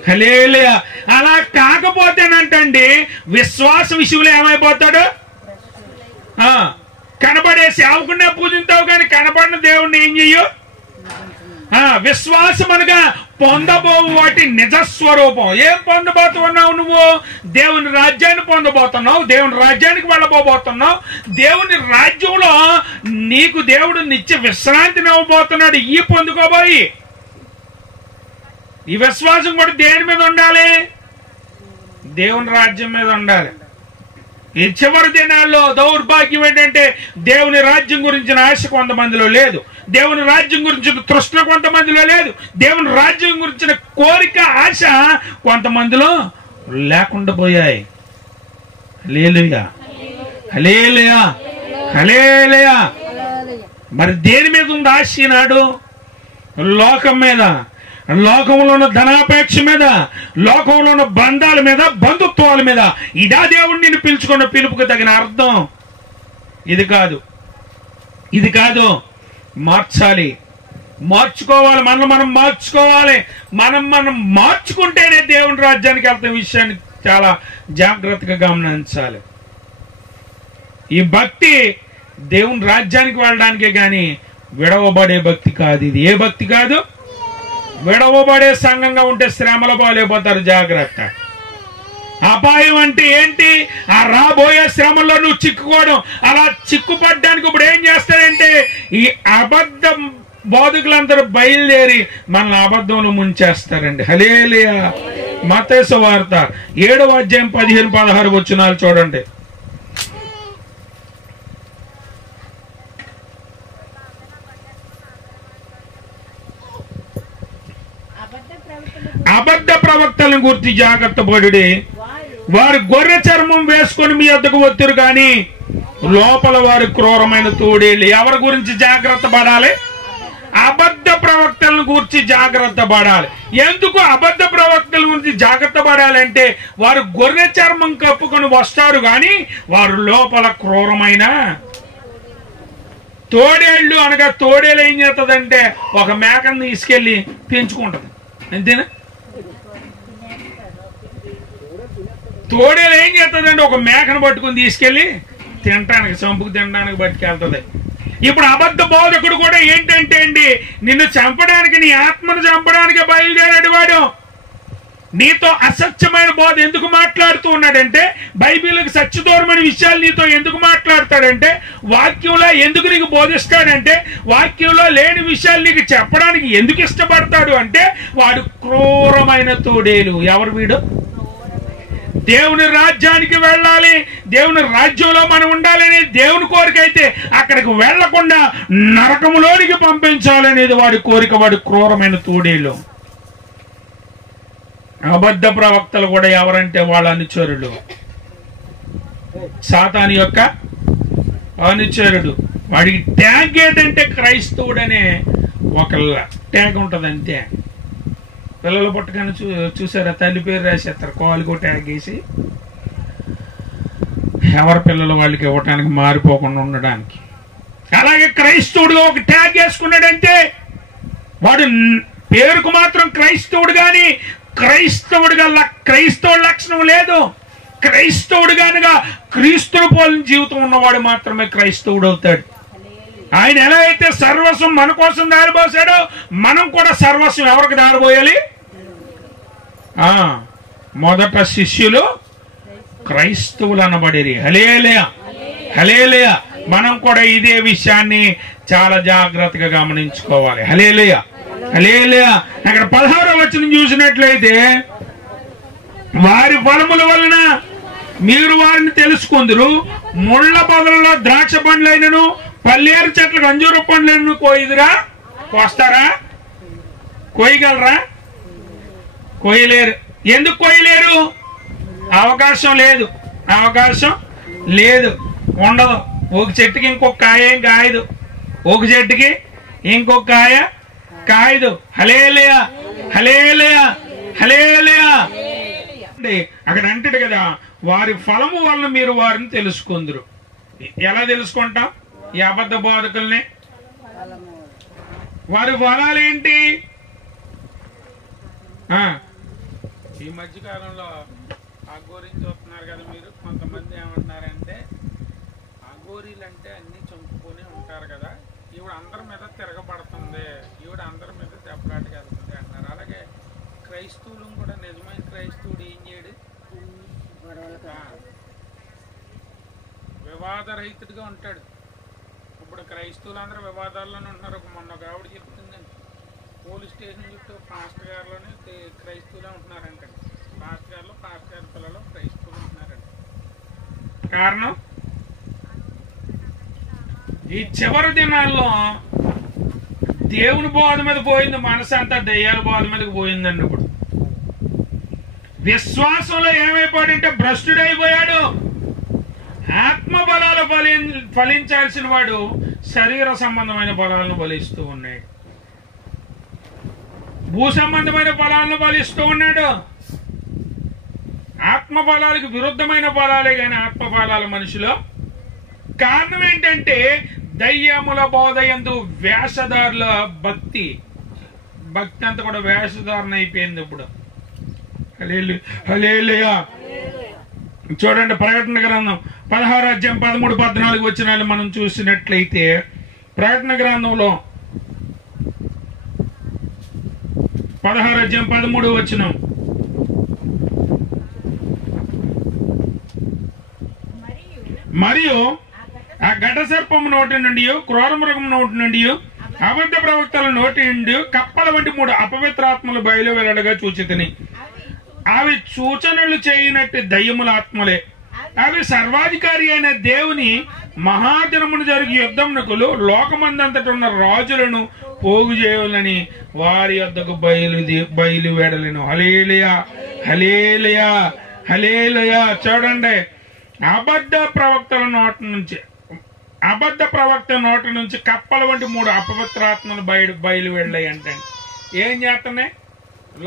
హల్లెలూయా. అలా కాకపోతేనంటండి విశ్వాస విషయంలో ఏమైపోతాడు? కనబడే సేవకుడినే పూజించావు కానీ కనబడిన దేవుణ్ణి ఏం చెయ్యు? విశ్వాసం అనగా పొందబో వాటి నిజస్వరూపం. ఏం పొందబోతున్నావు నువ్వు? దేవుని రాజ్యాన్ని పొందబోతున్నావు. దేవుని రాజ్యానికి వెళ్ళబోతున్నావు. దేవుని రాజ్యంలో నీకు దేవుడు నిత్య విశ్రాంతిని ఇవ్వబోతున్నాడు. ఈ పొందుకోబోయి ఈ విశ్వాసం కూడా దేని మీద ఉండాలి? దేవుని రాజ్యం మీద ఉండాలి. ఈ చివరి దినాల్లో దౌర్భాగ్యం ఏంటంటే దేవుని రాజ్యం గురించిన ఆశ కొంతమందిలో లేదు. దేవుని రాజ్యం గురించిన తృష్ణ కొంతమందిలో లేదు. దేవుని రాజ్యం గురించిన కోరిక, ఆశ కొంతమందిలో లేకుండా పోయాయి. హల్లెలూయా హల్లెలూయా హల్లెలూయా. మరి దేని మీద ఉంది ఆశ ఈనాడు? లోకం మీద, లోకంలో ఉన్న ధనాపేక్ష మీద, లోకంలో ఉన్న బంధాల మీద, బంధుత్వాల మీద. ఇదా దేవుడు నిన్ను పిలుచుకున్న పిలుపుకు తగిన అర్థం? ఇది కాదు, ఇది కాదు. మార్చాలి, మార్చుకోవాలి. మనం మార్చుకోవాలి. మనం మార్చుకుంటేనే దేవుని రాజ్యానికి వెళ్తున్న విషయాన్ని చాలా జాగ్రత్తగా గమనించాలి. ఈ భక్తి దేవుని రాజ్యానికి వెళ్ళడానికే గాని విడవబడే భక్తి కాదు. ఇది ఏ భక్తి కాదు? విడవబడే సంఘంగా ఉంటే శ్రమల పాలైపోతారు. జాగ్రత్త. అపాయం అంటే ఏంటి? ఆ రాబోయే శ్రమల్లో నువ్వు చిక్కుకోవడం. అలా చిక్కుపడ్డానికి ఇప్పుడు ఏం చేస్తారంటే ఈ అబద్ధం బోధకులందరూ బయలుదేరి మనల్ని అబద్ధంలో ముంచేస్తారండి. హల్లెలూయా. మత్తయి సువార్త 7వ అధ్యాయం 15-16 వచనాలు చూడండి. అబద్ధ ప్రవక్తలను గురించి జాగ్రత్త పడుడి. వారు గొర్రె చర్మం వేసుకొని మీ వద్దకు వచ్చారు కానీ లోపల వారు క్రూరమైన తోడేళ్ళు. ఎవరి గురించి జాగ్రత్త పడాలి? అబద్ధ ప్రవక్తలను గురించి జాగ్రత్త పడాలి. ఎందుకు అబద్ధ ప్రవక్తల గురించి జాగ్రత్త పడాలంటే వారు గొర్రె చర్మం కప్పుకొని వస్తారు కానీ వారు లోపల క్రూరమైన తోడేళ్ళు. అనగా తోడేళ్ళు ఏం చేస్తుందంటే ఒక మేకను తీసుకెళ్లి పెంచుకుంటది. అంతేనా? తోడేలు ఏం చేస్తుందంటే ఒక మేకను పట్టుకుని తీసుకెళ్లి తినటానికి, చంపుకు తినడానికి పట్టుకెళ్తుంది. ఇప్పుడు అబద్ధ బోధకుడు కూడా ఏంటంటే అండి నిన్ను చంపడానికి, నీ ఆత్మను చంపడానికి బయలుదేరాడు వాడు. నీతో అసత్యమైన బోధ ఎందుకు మాట్లాడుతూ ఉన్నాడంటే, బైబిల్కి సత్యదూరమైన విషయాలు నీతో ఎందుకు మాట్లాడతాడంటే, వాక్యంలో ఎందుకు నీకు బోధిస్తాడంటే, వాక్యంలో లేని విషయాలు నీకు చెప్పడానికి ఎందుకు ఇష్టపడతాడు అంటే వాడు క్రూరమైన తోడేలు. ఎవరు వీడు? దేవుని రాజ్యానికి వెళ్ళాలి, దేవుని రాజ్యంలో మనం ఉండాలని దేవుని కోరిక అయితే అక్కడికి వెళ్లకుండా నరకములోనికి పంపించాలనేది వాడి కోరిక, వాడి క్రూరమైన తోడేలు. అబద్ధ ప్రవక్తలు కూడా ఎవరంటే వాళ్ళ అనుచరులు, సాతాను యొక్క అనుచరుడు. వాడికి ట్యాగ్ ఏంటంటే క్రైస్తవుడనే ఒక ట్యాగ్ ఉంటుంది అంతే. పిల్లలు పుట్టగానే చూసారా, తల్లి పేరు రాసేస్తారు, కాలుకో ట్యాగ్ వేసి ఎవరి పిల్లలు వాళ్ళకి ఇవ్వటానికి మారిపోకుండా ఉండడానికి. అలాగే క్రైస్తవుడుగా ఒక ట్యాగ్ వేసుకున్నాడంటే వాడు పేరుకు మాత్రం క్రైస్తవుడు, కానీ క్రైస్తవుడిగా క్రైస్తవ లక్షణం లేదు. క్రైస్తవుడిగానుగా క్రీస్తుని పోలిన జీవితం ఉన్నవాడు మాత్రమే క్రైస్తవుడు అవుతాడు. ఆయన ఎలా అయితే సర్వస్వం మన కోసం దారిపోసాడో మనం కూడా సర్వస్వం ఎవరికి దారిపోయాలి? మొదట శిష్యులు క్రైస్తవులు అనబడేది. హల్లెలూయా, హల్లెలూయా. మనం కూడా ఇదే విషయాన్ని చాలా జాగ్రత్తగా గమనించుకోవాలి. హల్లెలూయా, హల్లెలూయా. అక్కడ 16వ వచనం చూసినట్లయితే, వారి ఫలముల వలన మీరు వారిని తెలుసుకుందరు. ముళ్ళ పొదలలో ద్రాక్ష పండ్లైనను పల్లేరు చెట్లకు అంజూర పండ్లను కోయిదురా, కోస్తారా? కోయగలరా? కోయలేరు. ఎందుకు కోయలేరు? అవకాశం లేదు, అవకాశం లేదు, ఉండదు. ఒక చెట్టుకి ఇంకొక కాయ ఏం కాయదు, ఒక చెట్టుకి ఇంకొక కాయ కాయదు. హల్లెలూయా, హల్లెలూయా, హల్లెలూయా. అక్కడ అంటాడు కదా, వారి ఫలము వలన మీరు వారిని తెలుసుకుందరు. ఎలా తెలుసుకుంటాం ఈ అబద్ధ బోధకుల్ని? వారి ఫలాలేంటి? ఈ మధ్య కాలంలో అఘోరీని చూస్తున్నారు కదా మీరు. కొంతమంది ఏమంటున్నారంటే, అఘోరీలు అంటే అన్ని చంపుకొని ఉంటారు కదా, ఈవిడ అందరి మీద తిరగబడుతుంది, ఈవిడ అందరి మీద దెబ్బలాటకి వెళ్తుంది అంటున్నారు. అలాగే క్రైస్తవులు కూడా, నిజమైన క్రైస్తవుడు ఏం చేయడు? వివాదరహితుడిగా ఉంటాడు. ఇప్పుడు క్రైస్తవులు అందరూ వివాదాల్లోనే ఉంటున్నారు. మొన్న ఒక ఆవిడ చెప్తుందండి, పోలీస్ స్టేషన్ చుట్టూ పాస్టర్ గారిలోనే క్రైస్తవులే ఉంటున్నారంటే, పాస్టర్ గారు పిల్లలు క్రైస్తవులు ఉంటున్నారండి. కారణం ఈ చివరి దినాల్లో దేవుని బోధ మీద పోయింది, మనసు అంతా దయ్యాల బోధ మీదకి పోయిందండి. ఇప్పుడు విశ్వాసంలో ఏమైపోయాడంటే భ్రష్టుడైపోయాడు. ఆత్మ బలాలు ఫలించాల్సిన వాడు శరీర సంబంధమైన బలాలను ఫలిస్తూ ఉన్నాడు, భూ సంబంధమైన బలాలను ఫలిస్తూ ఉన్నాడు. ఆత్మ బలాలకు విరుద్ధమైన బలాలే కానీ ఆత్మ బలాలు మనిషిలో. కారణం ఏంటంటే దయ్యముల బోధ యందు వేషధారుల భక్తి అంతా కూడా వేషధారణ అయిపోయింది ఇప్పుడు. హల్లెలూయా. చూడండి, ప్రకటన గ్రంథం 16వ అధ్యాయం 13, 14 వచనాలు మనం చూసినట్లయితే, ప్రకటన గ్రంథంలో 16వ అధ్యాయం 13వ వచనం, మరియు ఆ ఘట సర్పము నోటి నుండి, క్రూర మృగం నోటి నుండి, అబద్ధ ప్రవక్తల నోటి నుండి కప్పల వంటి 3 అపవిత్రాత్మలు బయలు వెళ్లడగా చూచితిని. అవి సూచనలు చేయనట్టు దయ్యముల ఆత్మలే. అవి సర్వాధికారి అయిన దేవుని మహాదినమును జరిగి యుద్ధమునకులు లోకమందంతట ఉన్న రాజులను పోగు చేయాలని వారి యొద్దకు బయలు వెడలను. హల్లెలూయా, హల్లెలూయా, హల్లెలూయా. చూడండి, అబద్ధ ప్రవక్త నోటి నుంచి కప్పల వంటి 3 అపవిత్రాత్మలు బయలు వెళ్ళాయి అంటే ఏం చేస్తున్నాయి?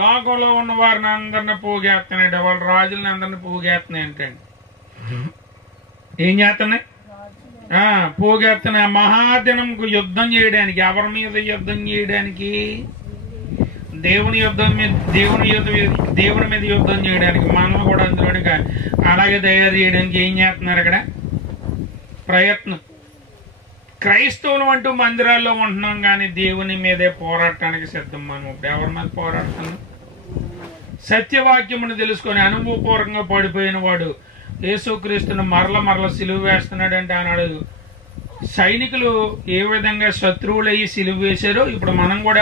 లోకంలో ఉన్న వారిని అందరిని పోగేస్తున్నాయి, వాళ్ళ రాజులని అందరిని పోగేస్తున్నాయి అంటే ఏం చేస్తున్నాయి? పోగేస్తున్నాయి. మహాదినంకు యుద్ధం చేయడానికి. ఎవరి మీద యుద్ధం చేయడానికి? దేవుని మీద యుద్ధం చేయడానికి. మనం కూడా అందులోనే అలాగే తయారు చేయడానికి ఏం చేస్తున్నారు అక్కడ? ప్రయత్నం. క్రైస్తవులు అంటూ మందిరాల్లో ఉంటున్నాం కానీ దేవుని మీదే పోరాటానికి సిద్ధం. మనం ఇప్పుడు ఎవరి మీద పోరాడుతున్నాం? సత్యవాక్యమును తెలుసుకొని అనుభవపూర్వకంగా పడిపోయిన వాడు యేసుక్రీస్తును మరల సిలువ వేస్తున్నాడంటే అన్నాడు. సైనికులు ఏ విధంగా శత్రువులు అయ్యి సిలువ వేశారో ఇప్పుడు మనం కూడా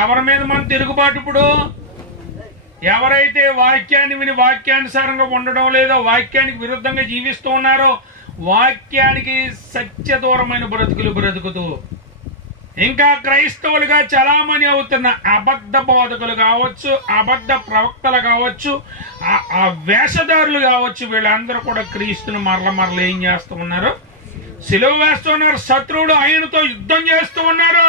ఎవరి మీద మనం తిరుగుబాటు. ఇప్పుడు ఎవరైతే వాక్యాన్ని విని వాక్యానుసారంగా ఉండడం లేదో, వాక్యానికి విరుద్ధంగా జీవిస్తూ ఉన్నారో, వాక్యానికి సత్య దూరమైన బ్రతుకులు బ్రతుకుతూ ఇంకా క్రైస్తవులుగా చలామణి అవుతున్న అబద్ధ బోధకులు కావచ్చు, అబద్ధ ప్రవక్తలు కావచ్చు, ఆ వేషధారులు కావచ్చు, వీళ్ళందరూ కూడా క్రీస్తుని మరల ఏం చేస్తూ ఉన్నారు? సిలువ వేస్తూ ఉన్నారు. శత్రువుడు ఆయనతో యుద్ధం చేస్తూ ఉన్నారు.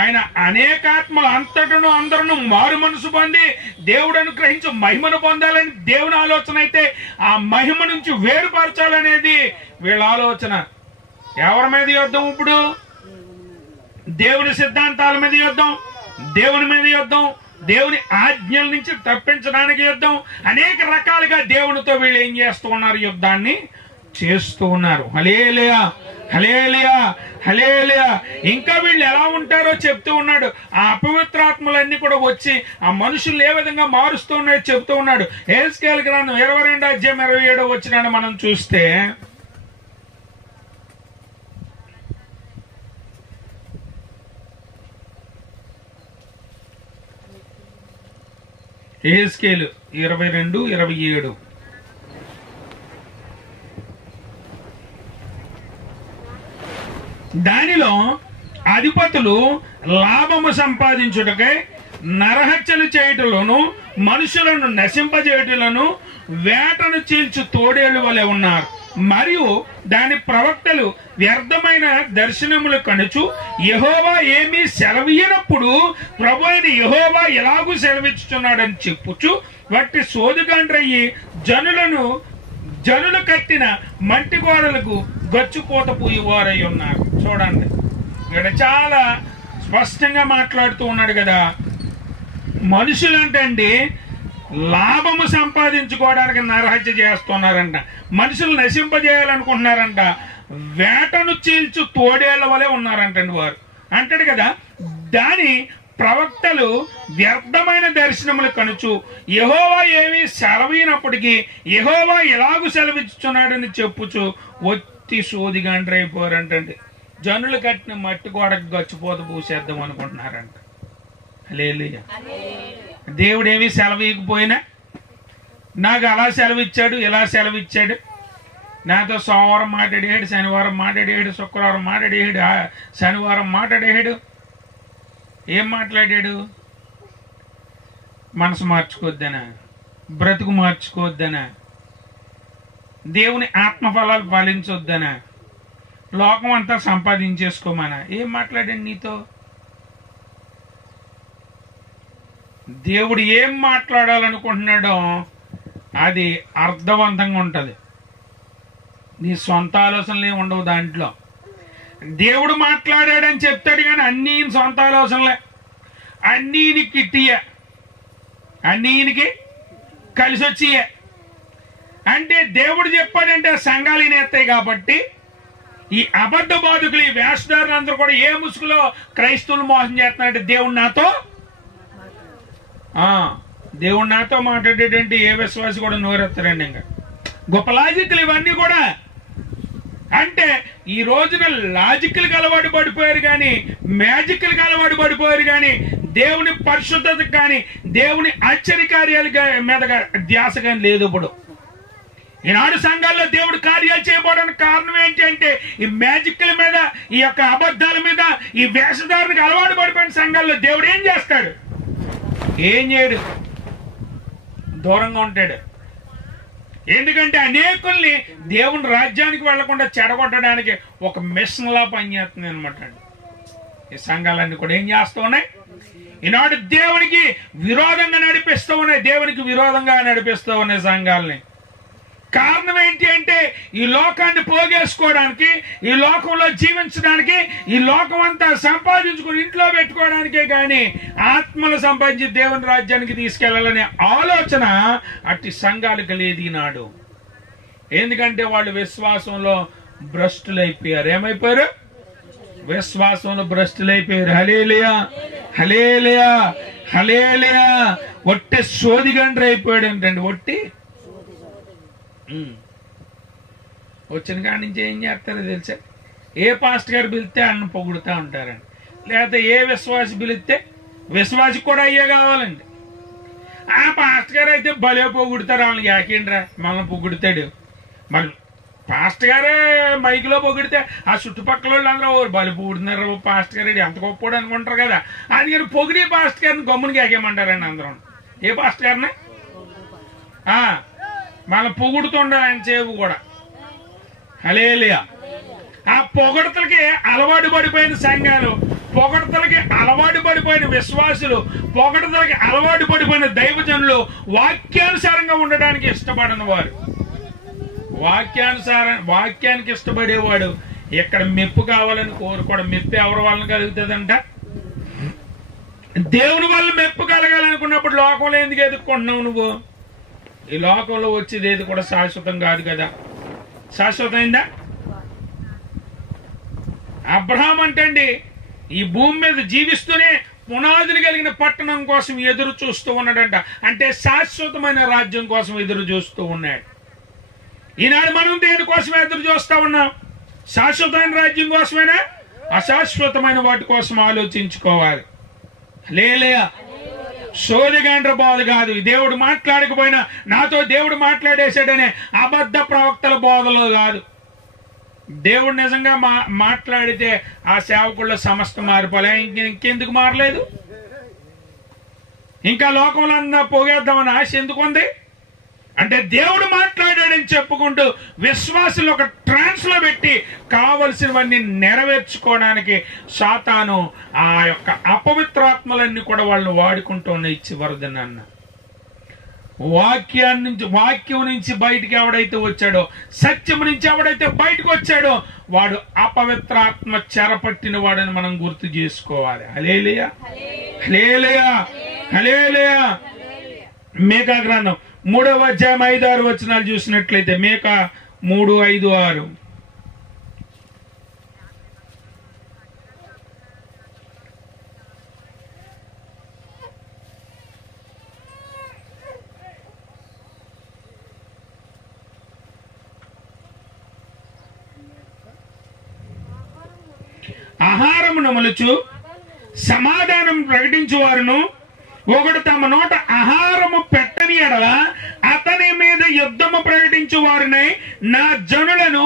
ఆయన అనేకాత్మలు అంతటను అందరూ మారు మనసు పొంది దేవుడు అనుగ్రహించి మహిమను పొందాలని దేవుని ఆలోచన అయితే, ఆ మహిమ నుంచి వేరుపరచాలనేది వీళ్ళ ఆలోచన. ఎవరి మీద యుద్ధం ఇప్పుడు? దేవుని సిద్ధాంతాల మీద యుద్ధం, దేవుని మీద యుద్ధం, దేవుని ఆజ్ఞల నుంచి తప్పించడానికి యుద్ధం. అనేక రకాలుగా దేవునితో వీళ్ళు ఏం చేస్తూ ఉన్నారు? యుద్ధాన్ని చేస్తూ ఉన్నారు. హల్లెలూయా, హల్లెలూయా, హల్లెలూయా. ఇంకా వీళ్ళు ఎలా ఉంటారో చెప్తూ ఉన్నాడు. ఆ అపవిత్రాత్మలన్నీ కూడా వచ్చి ఆ మనుషులు ఏ విధంగా మారుస్తూ ఉన్నాయో చెప్తూ ఉన్నాడు. హెస్కేల్ గ్రంథం 22:27 వచనాన్ని మనం చూస్తే, హెస్కేలు 22:27 దానిలో అధిపతులు లాభము సంపాదించుటకై నరహత్యలు చేయటంలోను మనుషులను నశింపజేయటలను వేటను చీల్చు తోడేళ్ల వలె ఉన్నారు. మరియు దాని ప్రవక్తలు వ్యర్థమైన దర్శనములు కనుచు యెహోవా ఏమీ సెలవీయనప్పుడు ప్రభు అయిన యెహోవా ఎలాగూ సెలవిచ్చుచున్నాడని చెప్పుచు వాటి సోదుగాండ్రయ్యి జనులు కట్టిన మంటి గోడలకు గచ్చుపోత పూయవారై ఉన్నారు. చూడండి, ఇక్కడ చాలా స్పష్టంగా మాట్లాడుతూ ఉన్నాడు కదా. మనుషులంటండి లాభము సంపాదించుకోవడానికి నరహత్య చేస్తున్నారంట, మనుషులు నశింపజేయాలనుకుంటున్నారంట, వేటను చీల్చు తోడేళ్ల వలె ఉన్నారంటండి వారు. అంటాడు కదా, దాని ప్రవక్తలు వ్యర్థమైన దర్శనములు కనుచు యెహోవా ఏమీ సెలవీనప్పటికీ యెహోవా ఎలాగూ సెలవిచ్చుచున్నాడని చెప్పుచు ఒత్తి సోదిగాండ్రైపోరంటండి. జనులు కట్టిన మట్టి గోడకు గచ్చిపోత పూసేద్దాం అనుకుంటున్నారంట. హల్లెలూయా. దేవుడేమీ సెలవీయకపోయినా నాకు అలా సెలవిచ్చాడు, ఇలా సెలవిచ్చాడు, నాతో సోమవారం మాట్లాడేడు, శనివారం మాట్లాడేడు, శుక్రవారం మాట్లాడేడు, శనివారం మాట్లాడేడు. ఏం మాట్లాడాడు? మనసు మార్చుకోవద్దనా, బ్రతుకు మార్చుకోవద్దనా, దేవుని ఆత్మఫలాలు ఫలించొద్దనా, లోకం అంతా సంపాదించేసుకోమనా? ఏం మాట్లాడండి నీతో? దేవుడు ఏం మాట్లాడాలనుకుంటున్నాడో అది అర్థవంతంగా ఉంటది. నీ సొంత ఆలోచనలు ఏమి ఉండవు దాంట్లో. దేవుడు మాట్లాడాడని చెప్తాడు కానీ అన్నీ సొంత ఆలోచనలే, అన్నీ కిట్టియే, అన్నీనికి కలిసి వచ్చియే. అంటే దేవుడు చెప్పాడంటే సంఘాలు నేస్తాయి కాబట్టి ఈ అబద్ధ బాధకులు, ఈ వేషధారులు అందరూ కూడా ఏ ముసుగులో క్రైస్తవులు మోసం చేస్తున్నారంటే దేవుడు నాతో మాట్లాడేటంటే ఏ విశ్వాసి కూడా నోరెత్తారండి. ఇంకా గొప్ప లాజిక్లు ఇవన్నీ కూడా. అంటే ఈ రోజున లాజిక్లకు అలవాటు పడిపోయారు కానీ, మ్యాజిక్లకు అలవాటు పడిపోయారు కానీ, దేవుని పరిశుద్ధతకు కానీ, దేవుని ఆశ్చర్యకార్యాల మీద ధ్యాస కానీ లేదు. ఇప్పుడు ఈనాడు సంఘాల్లో దేవుడు కార్యాలు చేయబోవడానికి కారణం ఏంటి అంటే ఈ మ్యాజిక్ల మీద, ఈ యొక్క అబద్ధాల మీద, ఈ వేషధారునికి అలవాటు పడిపోయిన సంఘాల్లో దేవుడు ఏం చేస్తాడు? ఏం చేయడు, దూరంగా ఉంటాడు. ఎందుకంటే అనేకుల్ని దేవుని రాజ్యానికి వెళ్లకుండా చెడగొట్టడానికి ఒక మిషన్ లా పనిచేస్తుంది అనమాట. ఈ సంఘాలన్నీ కూడా ఏం చేస్తూ ఉన్నాయి? ఈనాడు దేవునికి విరోధంగా నడిపిస్తూ ఉన్నాయి, దేవునికి విరోధంగా నడిపిస్తూ ఉన్నాయి సంఘాలని. కారణం ఏంటి అంటే ఈ లోకాన్ని పోగేసుకోవడానికి, ఈ లోకంలో జీవించడానికి, ఈ లోకం అంతా సంపాదించుకుని ఇంట్లో పెట్టుకోవడానికే కానీ ఆత్మలు సంపాదించి దేవుని రాజ్యానికి తీసుకెళ్లాలనే ఆలోచన అట్టి సంఘాలకు లేదు ఈనాడు. ఎందుకంటే వాళ్ళు విశ్వాసంలో భ్రష్టులైపోయారు. ఏమైపోయారు? విశ్వాసంలో భ్రష్టులైపోయారు. హల్లెలూయా, హల్లెలూయా, హల్లెలూయా. ఒట్టి సోదిగండ్రి అయిపోయాడు. ఏంటండి ఒట్టి? వచ్చిన కాడి నుంచి ఏం చేస్తారో తెలుసా? ఏ పాస్ట్ గారు పిలిస్తే అన్న పొగుడుతూ ఉంటారండి, లేకపోతే ఏ విశ్వాసి పిలిస్తే విశ్వాసి కూడా అయ్యే కావాలండి. ఆ పాస్టర్ గారు అయితే భలే పొగుడతారు, వాళ్ళని యాకేండ్రా మనల్ని పొగుడతాడు. మరి పాస్టర్ గారే మైక్లో పొగిడితే ఆ చుట్టుపక్కల వాళ్ళు అందరూ బలి పొగుడుతున్నారు, పాస్టర్ గారు ఎంత గొప్పోడు అనుకుంటారు కదా. అందుకని పొగిడి పాస్టర్ గారిని గమ్మునికి ఏకేమంటారండి అందరం. ఏ పాస్టర్ గారిని మనం పొగుడుతుండాలి ఆయన చేవు కూడా. హల్లెలూయా. ఆ పొగడతలకి అలవాటు పడిపోయిన సంఘాలు, పొగడతలకి అలవాటు పడిపోయిన విశ్వాసులు, పొగడతలకి అలవాటు పడిపోయిన దైవజనులు వాక్యానుసారంగా ఉండడానికి ఇష్టపడని వారు, వాక్యానికి ఇష్టపడేవాడు ఇక్కడ మెప్పు కావాలని కోరుకోవడం. మెప్పు ఎవరి వలన కలుగుతుందంట? దేవుని వల్ల మెప్పు కలగాలనుకున్నప్పుడు లోకంలో ఎందుకు ఎదుర్కొంటున్నావు నువ్వు? ఈ లోకంలో వచ్చేది ఏది కూడా శాశ్వతం కాదు కదా. శాశ్వతమైందా? అబ్రహాం అంటండి ఈ భూమి మీద జీవిస్తూనే పునాదులు కలిగిన పట్టణం కోసం ఎదురు చూస్తూ ఉన్నాడంట. అంటే శాశ్వతమైన రాజ్యం కోసం ఎదురు చూస్తూ ఉన్నాడు. ఈనాడు మనం దేనికోసం ఎదురు చూస్తా ఉన్నాం? శాశ్వతమైన రాజ్యం కోసమేనా? అశాశ్వతమైన వాటి కోసం ఆలోచించుకోవాలి. హల్లెలూయా. సోదిగాండ్ర బోధ కాదు. దేవుడు మాట్లాడకపోయినా నాతో దేవుడు మాట్లాడేశాడనే అబద్ధ ప్రవక్తల బోధలో కాదు. దేవుడు నిజంగా మాట్లాడితే ఆ సేవకుల్లో సమస్త మారిపోలే. ఇంకెందుకు మారలేదు? ఇంకా లోకంలో అంతా పోగేద్దామని ఆశ ఎందుకు ఉంది? అంటే దేవుడు మాట్లాడాడని చెప్పుకుంటూ విశ్వాసులు ఒక ట్రాన్స్ లో పెట్టి కావలసినవన్నీ నెరవేర్చుకోవడానికి సాతాను ఆ యొక్క అపవిత్రాత్మలన్నీ కూడా వాళ్ళని వాడుకుంటూనే ఇచ్చి వరదనన్న వాక్యం నుంచి బయటికి ఎవడైతే వచ్చాడో, సత్యం నుంచి ఎవడైతే బయటకు వచ్చాడో వాడు అపవిత్రాత్మ చెరపట్టిన వాడని మనం గుర్తు చేసుకోవాలి. హల్లెలూయా, హల్లెలూయా, హల్లెలూయా. మీకా గ్రంథం 3వ అధ్యాయం 5-6 వచనాలు చూసినట్లయితే, మీకా 3:5-6. ఆహారమును మలుచు సమాధానం ప్రకటించువారును ఒకడు తమ నోట ఆహారము పెట్టని ఎడల అతని మీద యుద్ధము ప్రకటించు వారిని నా జనులను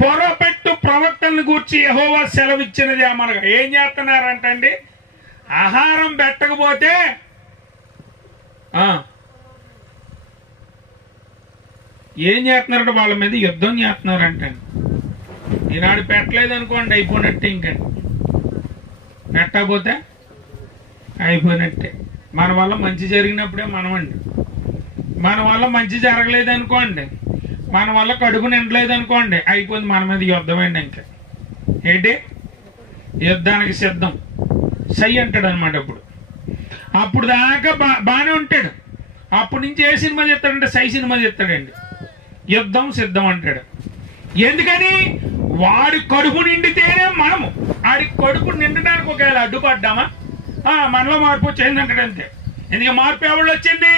పొరపెట్టు ప్రవక్తలను గూర్చి యెహోవా సెలవిచ్చినది. మనకు ఏం చేస్తున్నారంటండి? ఆహారం పెట్టకపోతే ఏం చేస్తున్నారంటే వాళ్ళ మీద యుద్ధం చేస్తున్నారంటండి. ఈనాడు పెట్టలేదు అనుకోండి అయిపోయినట్టే. ఇంకండి పెట్టకపోతే అయిపోయినట్టే. మన వల్ల మంచి జరిగినప్పుడే మనమండి. మన వల్ల మంచి జరగలేదు అనుకోండి, మన వల్ల కడుపు నిండలేదు అనుకోండి, అయిపోయింది. మన మీద యుద్ధమండి. ఇంకా ఏంటి? యుద్ధానికి సిద్ధం సై అంటాడు అనమాట. అప్పుడు దాకా బాగానే ఉంటాడు. అప్పటి నుంచి ఏ సినిమా చేస్తాడంటే సై సినిమా చేస్తాడండి. యుద్ధం సిద్ధం అంటాడు. ఎందుకని? వాడి కడుపు నిండితేనే మనము. ఆడి కడుపు నిండడానికి ఒకవేళ అడ్డుపడ్డామా మనలో మార్పు వచ్చింది అంటాడు. అంతే. ఎందుకంటే మార్పు ఎవరు వచ్చింది?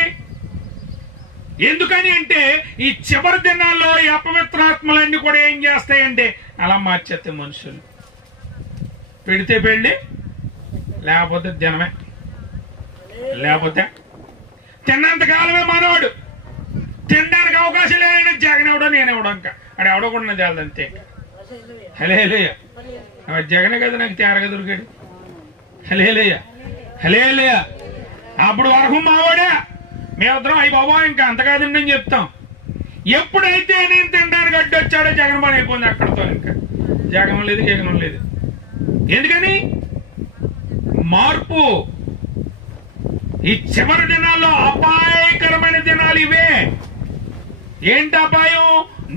ఎందుకని అంటే ఈ చివరి దినాల్లో ఈ అపవిత్రాత్మలన్నీ కూడా ఏం చేస్తాయంటే అలా మార్చేస్తాయి మనుషులు. పెడితే పెళ్ళి, లేకపోతే దినమే, లేకపోతే తిన్నంత కాలమే మనవాడు. తినడానికి అవకాశం లేదంటే జగన్ ఎవడో నేనెవడో, ఇంకా అది ఎవడో కూడా చాలదు అంతే. హల్లెలూయా. జగనే కదా నాకు తేరగా దొరికాడు. హల్లెలూయా, హల్లెలూయా. అప్పుడు వరకు మావాడే, మేమిద్దరం అయ్యి బాబా ఇంకా అంత కాదండి అని చెప్తాం. ఎప్పుడైతే నేను తినడానికి అడ్డు వచ్చాడో జగన్ పని అయిపోయింది అక్కడతో. ఇంకా జగనం లేదు, జగనం లేదు. ఎందుకని? మార్పు. ఈ చివరి దినాల్లో అపాయకరమైన దినాలు ఇవే. ఏంటి అపాయం?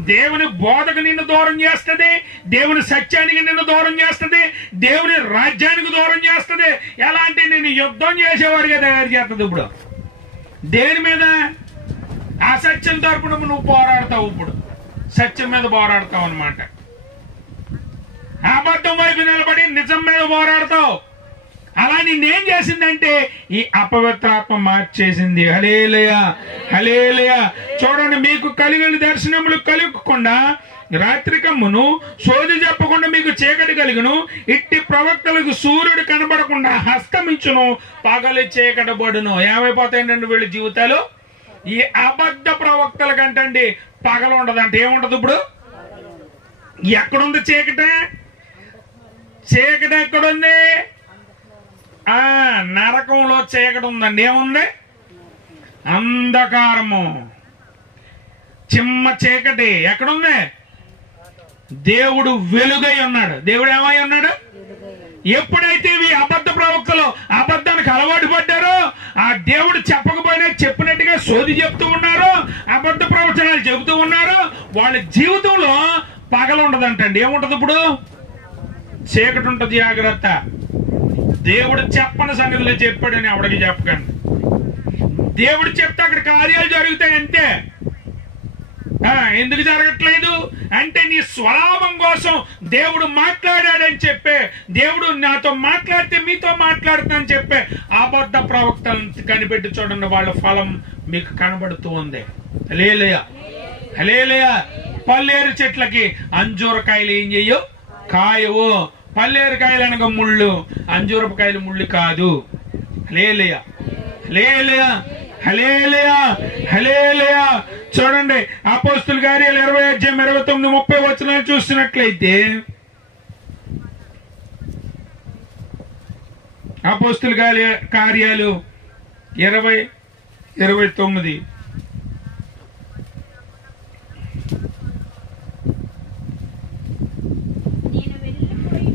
దేవుని బోధకు నిన్ను దూరం చేస్తుంది, దేవుని సత్యానికి నిన్ను దూరం చేస్తుంది, దేవుని రాజ్యానికి దూరం చేస్తుంది. ఎలా అంటే నేను యుద్ధం చేసేవాడిగా తయారు చేస్తుంది. ఇప్పుడు దేని మీద? అసత్యం తరపున నువ్వు పోరాడతావు. ఇప్పుడు సత్యం మీద పోరాడతావు అనమాట. అబద్ధం వైపు నిలబడి నిజం మీద పోరాడతావు. అలా నిన్నేం చేసిందంటే ఈ అపవిత్రాత్మ మార్చేసింది. హల్లెలూయా, హల్లెలూయా. చూడండి, మీకు కలిగిన దర్శనములు కలుగకుండా రాత్రికమ్మును సోది చెప్పకుండా మీకు చీకటి కలుగును. ఇట్టి ప్రవక్తలకు సూర్యుడు కనబడకుండా హస్తమించును, పగలు చీకటి పడును. ఏమైపోతాయండి వీళ్ళ జీవితాలు? ఈ అబద్ధ ప్రవక్తల కంటండి పగలు ఉండదంటే ఏముంటది? ఇప్పుడు ఎక్కడుంది చీకటి? చీకటి ఎక్కడుంది? నరకంలో చీకటి ఉందండి. ఏముంది? అంధకారము, చిమ్మ చీకటి. ఎక్కడుంది? దేవుడు వెలుగై ఉన్నాడు. దేవుడు ఏమై ఉన్నాడు? ఎప్పుడైతే ఈ అబద్ధ ప్రవక్తలు అబద్ధానికి అలవాటు పడ్డారో, ఆ దేవుడు చెప్పకపోయినా చెప్పినట్టుగా సోది చెప్తూ ఉన్నారో, అబద్ధ ప్రవచనాలు చెబుతూ ఉన్నారో, వాళ్ళ జీవితంలో పగలు ఉండదంటండి. ఏముంటది? ఇప్పుడు చీకటి ఉంటది. జాగ్రత్త. దేవుడు చెప్పని సంగతిలో చెప్పాడని ఆవిడకి చెప్పకండి. దేవుడు చెప్తే అక్కడ కార్యాలు జరుగుతాయి అంతే. ఎందుకు జరగట్లేదు అంటే నీ స్వలాభం కోసం దేవుడు మాట్లాడాడని చెప్పే, దేవుడు నాతో మాట్లాడితే మీతో మాట్లాడుతానని చెప్పే అబద్ధ ప్రవక్తలను కనిపెట్టి చూడండి, వాళ్ళ ఫలం మీకు కనబడుతూ ఉంది. హల్లెలూయా, హల్లెలూయా. పల్లేరు చెట్లకి అంజూరకాయలు ఏం చెయ్యవు? కాయవు. పల్లేరు కాయలు అనగా ముళ్ళు, అంజూరకాయలు ముళ్ళు కాదు. హల్లెలూయా, హల్లెలూయా, హల్లెలూయా, హల్లెలూయా. చూడండి, అపోస్తుల కార్యాలు 20:29-30 వచనాలు చూస్తున్నట్లయితే, అపోస్తుల కార్యాలు 20:29.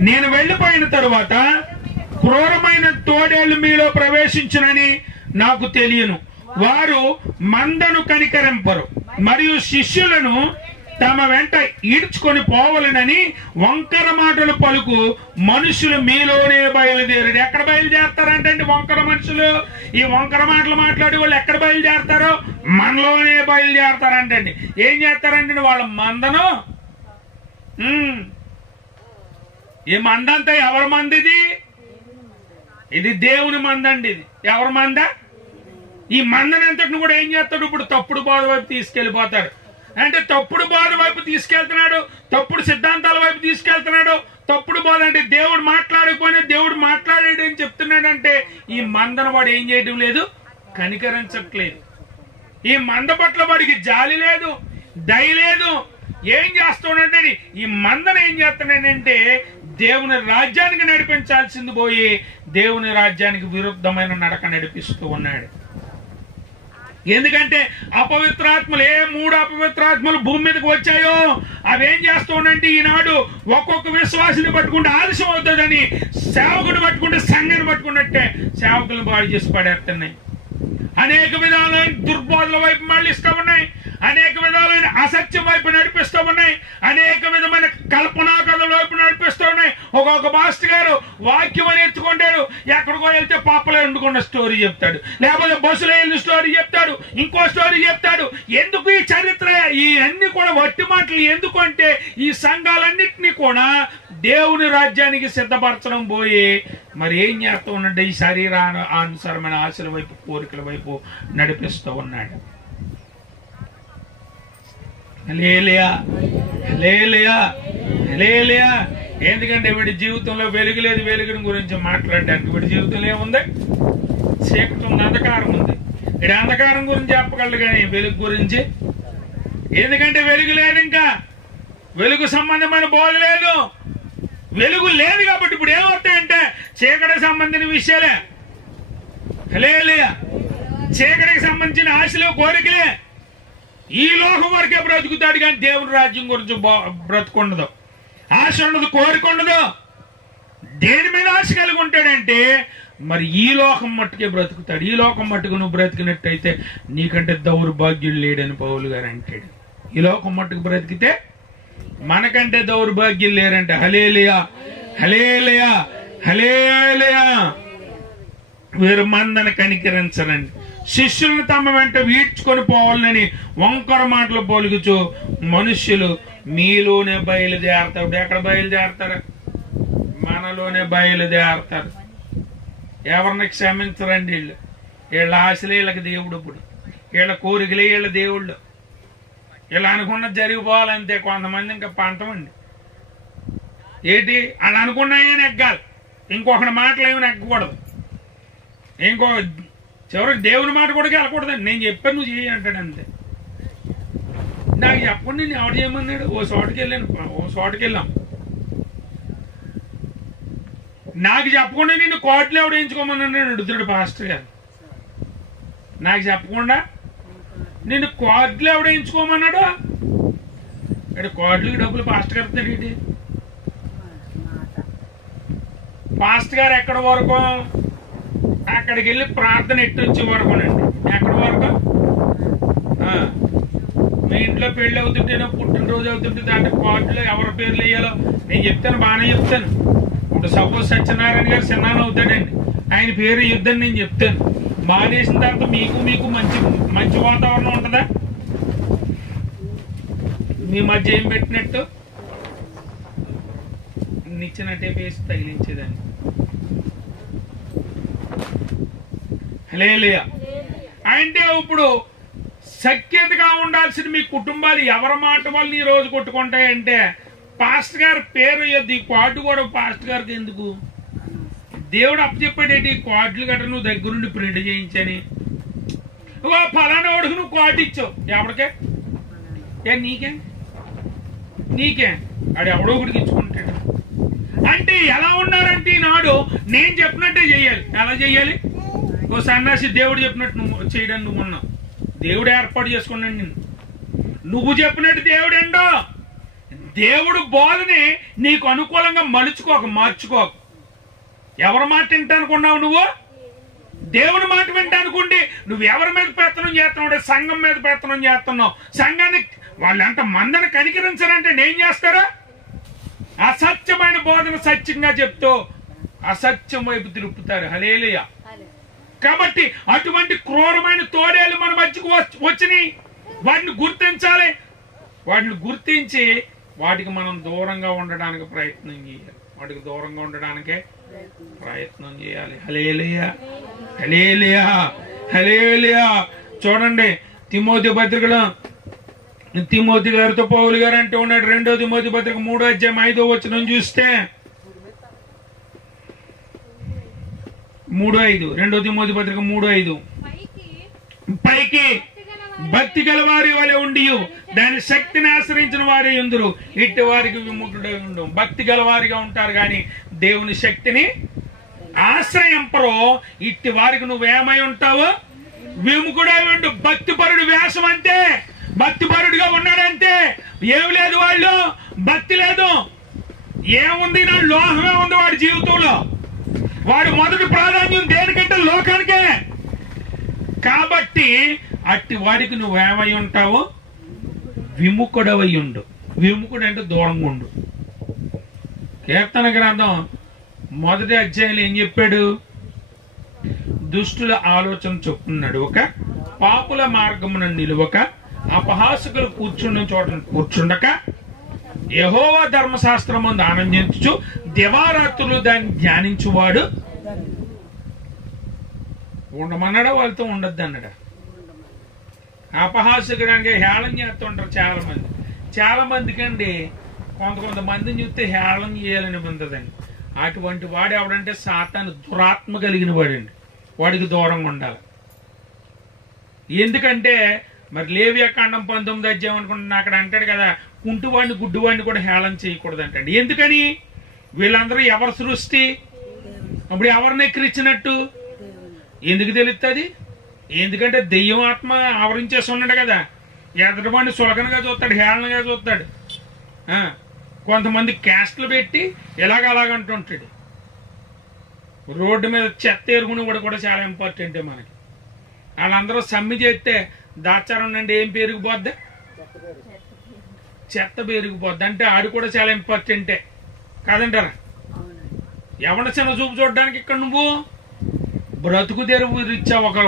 నేను వెళ్లిపోయిన తరువాత క్రూరమైన తోడేళ్లు మీలో ప్రవేశించునని నాకు తెలియను. వారు మందను కనికరింపరు మరియు శిష్యులను తమ వెంట ఈడ్చుకొని పోవలనని వంకర మాటలు పలుకు మనుషులు మీలోనే బయలుదేరారు. ఎక్కడ బయలుదేరతారంటే వంకర మనుషులు, ఈ వంకర మాటలు మాట్లాడి వాళ్ళు ఎక్కడ బయలుదేరతారో మనలోనే బయలుదేరతారంటండి. ఏం చేస్తారంటే వాళ్ళ మందను, ఈ మందంతా ఎవరి మందిది? ఇది దేవుని మందండి. ఇది ఎవరి మంద? ఈ మందనంతటిని కూడా ఏం చేస్తాడు? ఇప్పుడు తప్పుడు బోధ వైపు తీసుకెళ్లిపోతాడు. అంటే తప్పుడు బోధ వైపు తీసుకెళ్తున్నాడు, తప్పుడు సిద్ధాంతాల వైపు తీసుకెళ్తున్నాడు. తప్పుడు బోధ అంటే దేవుడు మాట్లాడకపోయినా దేవుడు మాట్లాడాడు అని చెప్తున్నాడంటే ఈ మందను వాడు ఏం చేయడం లేదు? కనికరించట్లేదు. ఈ మంద పట్ల వాడికి జాలి లేదు, దయ లేదు. ఏం చేస్తున్నాడంటే ఈ మందను ఏం చేస్తున్నాడంటే దేవుని రాజ్యానికి నడిపించాల్సింది పోయి దేవుని రాజ్యానికి విరుద్ధమైన నడక నడిపిస్తూ ఉన్నాడు. ఎందుకంటే అపవిత్రాత్మలు, ఏ 3 అపవిత్రాత్మలు భూమి మీదకి వచ్చాయో అవేం చేస్తానంటే ఈనాడు ఒక్కొక్క విశ్వాసిని పట్టుకుంటే ఆలస్యం అవుతుందని సేవకుని పట్టుకుంటే సంఘాన్ని పట్టుకున్నట్టే సేవకులను బాగు చేసి పడేస్తున్నాయి. అనేక విధాలైన దుర్బోధల వైపు మళ్ళిస్తూ ఉన్నాయి, అనేక విధాలైన అసత్యం వైపు నడిపిస్తూ ఉన్నాయి, అనేక విధమైన కల్పనా కథల వైపు నడిపిస్తూ ఉన్నాయి. ఒక్కొక్క మాస్టర్ గారు వాక్యం అని ఎత్తుకుంటాడు, ఎక్కడికో వెళ్తే పాపలో వండుకున్న స్టోరీ చెప్తాడు, లేకపోతే బస్సులో వెళ్ళిన స్టోరీ చెప్తాడు, ఇంకో స్టోరీ చెప్తాడు. ఎందుకు ఈ చరిత్ర? ఈ అన్ని కూడా వట్టి మాటలు. ఎందుకు అంటే ఈ సంఘాలన్నింటినీ కూడా దేవుని రాజ్యానికి సిద్ధపరచడం పోయి మరి ఏం చేస్తూ ఉన్నాడు? ఈ శరీరానుసారమైన ఆశల వైపు, కోరికల వైపు నడిపిస్తూ ఉన్నాడు. హల్లెలూయా, హల్లెలూయా, హల్లెలూయా. ఎందుకంటే వీడి జీవితంలో వెలుగు లేదు. వెలుగుని గురించి మాట్లాడడానికి వీడి జీవితంలో ఏముంది? చీకటి ఉంది, అంధకారం ఉంది. వీడి అంధకారం గురించి చెప్పగలడు కానీ వెలుగు గురించి, ఎందుకంటే వెలుగు లేదు, ఇంకా వెలుగు సంబంధమైన బోధ లేదు. వెలుగు లేదు కాబట్టి ఇప్పుడు ఏమవుతాయంటే చీకటికి సంబంధించిన విషయాలే. హల్లెలూయా. చీకటికి సంబంధించిన ఆశలు, కోరికలే. ఈ లోకం వరకే బ్రతుకుతాడు కానీ దేవుని రాజ్యం గురించి బ్రతుకుండదు, ఆశ ఉండదు, కోరిక ఉండదు. దేని మీద ఆశ కలిగి ఉంటాడంటే మరి ఈ లోకం మట్టుకే బ్రతుకుతాడు. ఈ లోకం మట్టుకు నువ్వు బ్రతికినట్టయితే నీకంటే దౌర్భాగ్యుడు లేడని పౌలు గారు అంటాడు. ఈ లోకం మట్టుకు బ్రతికితే మనకంటే దౌర్భాగ్యులు లేరంటే. హల్లెలూయా, హల్లెలూయా, హల్లెలూయా. వీరు మందను కనికరించరండి, శిష్యులను తమ వెంట వీడ్చుకొని పోవాలని వంకర మాటలు పలుకుచు మనుష్యులు మీలోనే బయలుదేరతారు. ఎక్కడ బయలుదేరతారు? మనలోనే బయలుదేరతారు. ఎవరిని క్షమించరండి వీళ్ళు. వీళ్ళ ఆశలే వీళ్ళకి దేవుడు, ఇప్పుడు వీళ్ళ కోరికలే వీళ్ళ దేవుళ్ళు. ఇలా అనుకున్నది జరిగిపోవాలంతే. కొంతమంది ఇంకా పంటమండి ఏంటి అలా అనుకున్నాయని నెగ్గాలి, ఇంకొకటి మాటలు ఏమి నెగ్గకూడదు. ఇంకో చివరికి దేవుని మాట కూడా వెళ్ళకూడదండి. నేను చెప్పాను నువ్వు చేయి అంటాడు అంతే. నాకు చెప్పండి నేను ఎవరు చేయమన్నాడు? ఓ చోటుకి వెళ్ళాం, నాకు చెప్పకుండా నిన్ను కోట్లు ఎవడు వేయించుకోమన్నాడు అడుగుతాడు పాస్టర్ గారు. నాకు చెప్పకుండా నిన్ను కోట్లు ఎవడు వేయించుకోమన్నాడు? ఇక్కడ కోట్లకి డబ్బులు పాస్టర్ గారు ఇస్తాడు ఏంటి? పాస్టర్ గారు ఎక్కడ వరకు? అక్కడికి వెళ్ళి ప్రార్థన ఎట్టొచ్చే వరకునండి. ఎక్కడి వరకు? మీ ఇంట్లో పెళ్లి అవుతుంటేనో పుట్టినరోజు అవుతుంటే దాంట్లో కార్డులో ఎవరి పేర్లు వేయాలో నేను చెప్తాను, బాగానే చెప్తాను. ఇప్పుడు సపోజ్ సత్యనారాయణ గారు చిన్నాన్న అవుతాడండి, ఆయన పేరు వేయొద్దని నేను చెప్తాను. మానేసిన తర్వాత మీకు మంచి మంచి వాతావరణం ఉంటుందా? మీ మధ్య ఏం పెట్టినట్టు నిచ్చినట్టే వేసి తగిలించేదాన్ని. హల్లెలూయా. అంటే ఇప్పుడు సఖ్యతగా ఉండాల్సిన మీ కుటుంబాలు ఎవరి మాట వల్ల ఈ రోజు కొట్టుకుంటాయంటే పాస్టర్ గారి పేరు ఈ కార్డు కూడా పాస్టర్ గారికి ఎందుకు? దేవుడు అప్పచెప్పాడేంటి? ఈ కార్డులు గట్రా నువ్వు దగ్గరుండి ప్రింట్ చేయించని. ఓ ఫలానా వాడికి నువ్వు కార్డు ఇచ్చావు, ఎవరికే? నీకే ఆడు ఎవడో ఒకటికి ఇచ్చుకుంటాడు. అంటే ఎలా ఉన్నారంటే ఈనాడు నేను చెప్పినట్టే చెయ్యాలి. ఎలా చెయ్యాలి? ఓ సన్యాసి దేవుడు చెప్పినట్టు నువ్వు చేయడానికి నువ్వు ఉన్నావు. దేవుడు ఏర్పాటు చేసుకున్నాడు నిన్ను. నువ్వు చెప్పినట్టు దేవుడు ఏంటో దేవుడు బోధని నీకు అనుకూలంగా మార్చుకోక. ఎవరి మాట వింటానుకున్నావు నువ్వు? దేవుని మాట వింటానుకుండి నువ్వు ఎవరి మీద పెత్తనం చేస్తున్నావు? సంఘం మీద పెత్తనం చేస్తున్నావు. సంఘాన్ని వాళ్ళంత మందని కనికరించారంటే నేను చేస్తారా? అసత్యమైన బోధన సత్యంగా చెప్తూ అసత్యం వైపు తిరుపుతారు. హల్లెలూయా. కాబట్టి అటువంటి క్రూరమైన తోడేలు మన మధ్యకు వచ్చినాయి. వాటిని గుర్తించాలి. వాటిని గుర్తించి వాటికి మనం దూరంగా ఉండడానికి ప్రయత్నం చేయాలి. వాటికి దూరంగా ఉండడానికే ప్రయత్నం చేయాలి. హల్లెలూయా, హల్లెలూయా, హల్లెలూయా. చూడండి తిమోతి పత్రికలో తిమోతి గారితో పౌలు గారు అంటే ఉన్నాడు. 2 తిమోతి పత్రిక 3వ అధ్యాయం 5వ వచనం చూస్తే 3:5 2 తిమోతి పత్రిక 3:5 పైకి భక్తి గల వారి వలె ఉండి దాని శక్తిని ఆశ్రయించిన వారే ఉందరు, ఇట్టి వారికి విముఖుడై ఉండు. భక్తి గల వారిగా ఉంటారు కానీ దేవుని శక్తిని ఆశ్రయింపరో, ఇట్టి వారికి నువ్వేమై ఉంటావు? విముఖుడై ఉండు. భక్తిపరుడు వేషం అంతే, భక్తిపరుడుగా ఉన్నాడంతే. ఏం లేదు, వాళ్ళు భక్తి లేదు. ఏముంది? నా లోహమే ఉంది వాడి జీవితంలో. వాడు మొదటి ప్రాధాన్యం దేనికంటే లోకానికే. కాబట్టి అట్టి వాడికి నువ్వేమై ఉంటావు? విముఖుడవై ఉండు. విముఖుడు అంటే దూరంగా ఉండు. కీర్తన గ్రంథం 1వ అధ్యాయంలో ఏం చెప్పాడు? దుష్టుల ఆలోచన చొప్పున ఒక పాపుల మార్గమున నిలువక, అపహాసకులు కూర్చున్న చోట కూర్చుండక, యెహోవా ధర్మశాస్త్రమందు ఆనందించు దివారాత్రులు దాన్ని ధ్యానించువాడు. ఉండమన్నాడా? వాళ్ళతో ఉండద్దు అన్నాడా? అపహాసకుడానికి హేళన చేస్తుంటారు చాలా మందికి అండి. కొంతమందిని చూస్తే హేళన చేయాలని ఉంటుందండి. అటువంటి వాడు ఎవడంటే సాతాను దురాత్మ కలిగిన వాడండి. వాడికి దూరంగా ఉండాలి. ఎందుకంటే మరి లేవియా కాండం 19వ అధ్యాయం అనుకుంటున్నా అక్కడ అంటాడు కదా, కుంటువాడిని గుడ్డివాడిని కూడా హేళన చేయకూడదు అంటాడు. ఎందుకని? వీళ్ళందరూ ఎవరి సృష్టి? అప్పుడు ఎవరిని ఎక్కిరిచ్చినట్టు ఎందుకు తెలుస్తుంది? ఎందుకంటే దెయ్యం ఆత్మ ఆవరించేసి ఉన్నాడు కదా. ఎదటివాడిని సులకనగా చూస్తాడు, హేళనగా చూస్తాడు. కొంతమంది క్యాస్ట్లు పెట్టి అలాగంటుంటాడు. రోడ్డు మీద చెత్త ఎరుగుని కూడా చాలా ఇంపార్టెంటే మనకి. వాళ్ళందరూ సమ్మి చేస్తే దాచారం అంటే ఏం పెరిగిపోద్ది? చెత్త పెరిగిపోద్ది. అంటే ఆడు కూడా చాలా ఇంపార్టెంటే కాదంటారా? ఎవడ చిన్న చూపు చూడడానికి ఇక్కడ నువ్వు బ్రతుకు తెరువు రీత్యా ఒక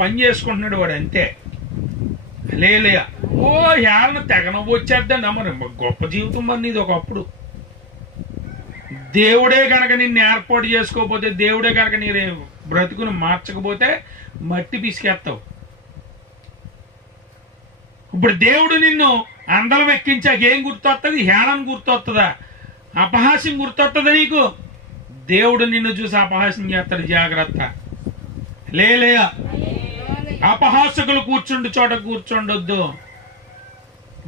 పని చేసుకుంటున్నాడు వాడు అంతే. లేలే ఓ హేళన తెగ నవ్వు వచ్చేద్దండి. మరి గొప్ప జీవితం మరి ఇది ఒకప్పుడు. దేవుడే గనక నిన్ను ఏర్పాటు చేసుకోకపోతే, దేవుడే గనక నీ బ్రతుకును మార్చకపోతే మట్టి పిసికేస్తావు. ఇప్పుడు దేవుడు నిన్ను అందలం ఎక్కించాక ఏం గుర్తొస్తుంది? హేళన గుర్తొస్తుందా? అపహాస్యం గుర్తొస్తుందా నీకు? దేవుడు నిన్ను చూసి అపహాస్యం చేస్తాడు. జాగ్రత్త. లేలే, అపహాసకులు కూర్చుండు చోట కూర్చోండొద్దు.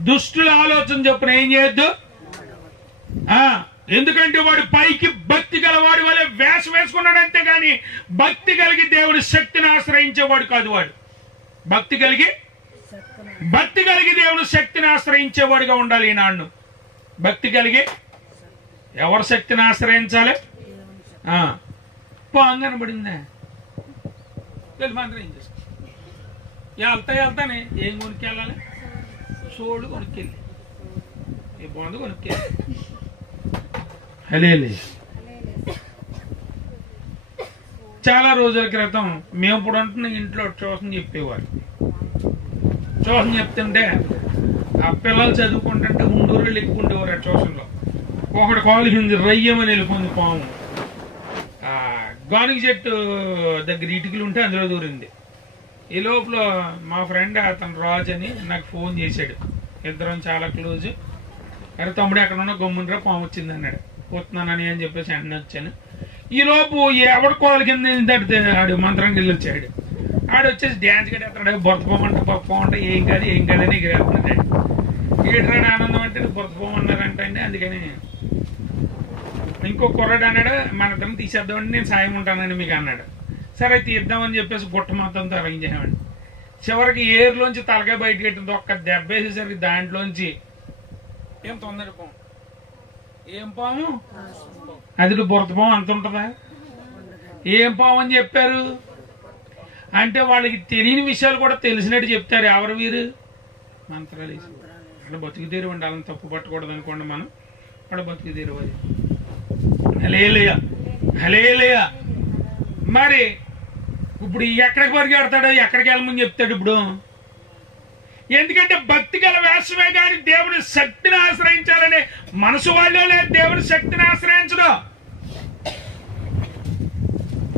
దుష్టుల ఆలోచన చొప్పున ఏం చేయొద్దు. ఎందుకంటే వాడు పైకి భక్తి గలవాడి వల్ల వేషం వేసుకున్నాడు, అంతేగాని భక్తి కలిగి దేవుడి శక్తిని ఆశ్రయించేవాడు కాదు. వాడు భక్తి కలిగి దేవుడి శక్తిని ఆశ్రయించేవాడుగా ఉండాలి. ఈనాడు భక్తి కలిగి ఎవరి శక్తిని ఆశ్రయించాలి? పాంగన పడిందా మాత్రం ఏం చేసుకో. వెళ్తానే ఏం కొనుక్కెళ్ళాలి? సోళ్ళు కొనుక్కెళ్ళి, ఏ బాగుంది కొనుక్కెళ్ళి. హలే చాలా రోజుల క్రితం మేము ఇప్పుడు అంటున్న ఇంట్లో ట్యూషన్ చెప్పేవారు. ట్యూషన్ చెప్తుంటే ఆ పిల్లలు చదువుకుంటుంటే ఉండూరు ఎక్కుండేవారు. ఆ ట్యూషన్లో ఒకటి కాలుకింది, రయ్యమని వెళ్ళిపోయింది పాము. గానికి చెట్టు దగ్గర ఇటుకలు ఉంటే అందులో దూరింది. ఈ లోపల మా ఫ్రెండ్ అతను రాజు అని నాకు ఫోన్ చేశాడు. ఇద్దరం చాలా క్లోజ్. అరే తమ్ముడు ఎక్కడ ఉన్నా గమ్మునరా, పాము వచ్చింది అన్నాడు. పోతున్నానని అని చెప్పేసి వెంటనే వచ్చాను. ఈ లోపు ఎవరి కోల కింద ఆడు మంత్రం గిల్లు వచ్చాడు. ఆడు వచ్చేసి డ్యాన్స్ గడి అతడు బొరతపోమంట పప్పమంట ఏం కాదు అని ఎగిరేస్తున్నాడు. ఏడ్రాడు ఆనందం అంటే బొరతపోమన్నారంటే అండి. అందుకని ఇంకో కుర్రాడు అన్నాడు, మన ఇద్దరం తీసేద్దామండి, నేను సాయం ఉంటానని మీకు అన్నాడు. సరే తీద్దామని చెప్పేసి గుట్ట మొత్తంతో అరేంజ్ చేయమండి. చివరికి ఏరులోంచి తలకాయ బయటకి పెట్టింది. ఒక్క దెబ్బ వేసేసరికి దాంట్లోంచి ఏం తొందర పాము. ఏం పాము? అది బురద పాము అంత ఉంటుందా? ఏం పాము అని చెప్పారు అంటే వాళ్ళకి తెలియని విషయాలు కూడా తెలిసినట్టు చెప్తారు. ఎవరు వీరు? మంత్రాలు వేసి అక్కడ బతుకు తీరు ఉండాలని తప్పు పట్టకూడదు అనుకోండి. మనం అక్కడ బతుకు తీరు అది. హలేలుయా. మరి ఇప్పుడు ఎక్కడికి పరిగెడతాడు? ఎక్కడికి వెళ్ళమని చెప్తాడు ఇప్పుడు? ఎందుకంటే భక్తి గల వేషమే కానీ దేవుని శక్తిని ఆశ్రయించాలనే మనసు వాళ్ళే లేదు. దేవుని శక్తిని ఆశ్రయించడం.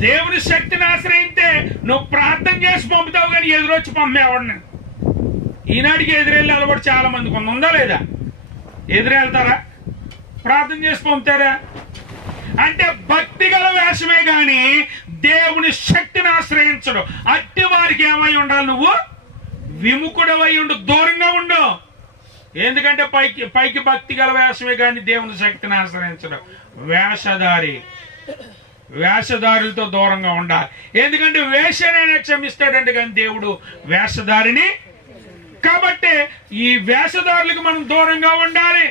దేవుని శక్తిని ఆశ్రయిస్తే నువ్వు ప్రార్థన చేసి పంపుతావు కానీ ఎదురొచ్చి పంపేవాడిని. ఈనాటికి ఎదురెళ్ళి అలవాటు చాలా మందికి ఉందా లేదా? ఎదురెళ్తారా? ప్రార్థన చేసి పంపుతారా? అంటే భక్తి గల వేషమే గాని దేవుని శక్తిని ఆశ్రయించడు. అట్టి వారికి ఏమై ఉండాలి? నువ్వు విముఖుడవై ఉండు, దూరంగా ఉండు. ఎందుకంటే పైకి భక్తి గల వేషమే కానీ దేవుని శక్తిని ఆశ్రయించడు. వేషధారులతో దూరంగా ఉండాలి. ఎందుకంటే వేషనైనా క్షమిస్తాడంటే కానీ దేవుడు వేషధారిని. కాబట్టి ఈ వేషధారులకు మనం దూరంగా ఉండాలి.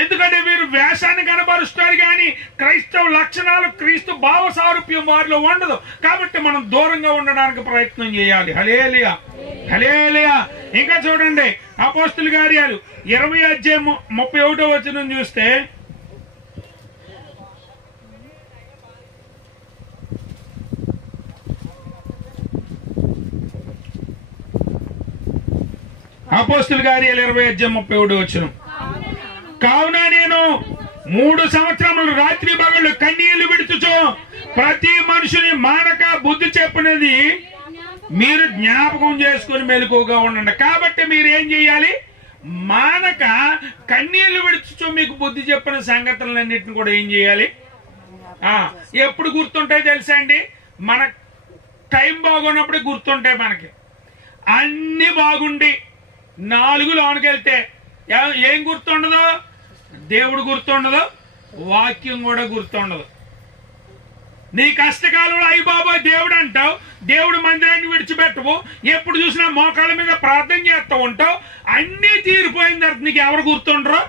ఎందుకంటే వీరు వేషాన్ని కనబరుస్తారు కానీ క్రైస్తవ లక్షణాలు, క్రీస్తు భావ సారూప్యం వారిలో ఉండదు. కాబట్టి మనం దూరంగా ఉండడానికి ప్రయత్నం చేయాలి. హల్లెలూయా, హల్లెలూయా. ఇంకా చూడండి అపోస్తలుల కార్యాలు 20:31 చూస్తే, అపోస్తలుల కార్యాలు 20:31 కావున నేను 3 సంవత్సరములు రాత్రి పగళ్ళు కన్నీళ్లు విడుచుచు ప్రతి మనుషుని మానక బుద్ధి చెప్పినది మీరు జ్ఞాపకం చేసుకుని మెలకువగా ఉండండి. కాబట్టి మీరు ఏం చేయాలి? మానక కన్నీళ్లు విడుచుచు మీకు బుద్ధి చెప్పిన సంగతులన్నింటిని కూడా ఏం చేయాలి? ఎప్పుడు గుర్తుంటాయి తెలుసా అండి? మన టైం బాగున్నప్పుడే గుర్తుంటాయి. మనకి అన్ని బాగుండి 4 లోనికి వెళ్తే ఏం గుర్తుండదు? దేవుడు గుర్తుండదు, వాక్యం కూడా గుర్తుండదు. నీ కష్టకాలంలో అయ్యి బాబోయ్ దేవుడు అంటావు, దేవుడు మందిరాన్ని విడిచిపెట్టవు, ఎప్పుడు చూసినా మోకాళ్ళ మీద ప్రార్థన చేస్తూ ఉంటావు. అన్నీ తీరిపోయిన తర్వాత నీకు ఎవరు గుర్తుండరు?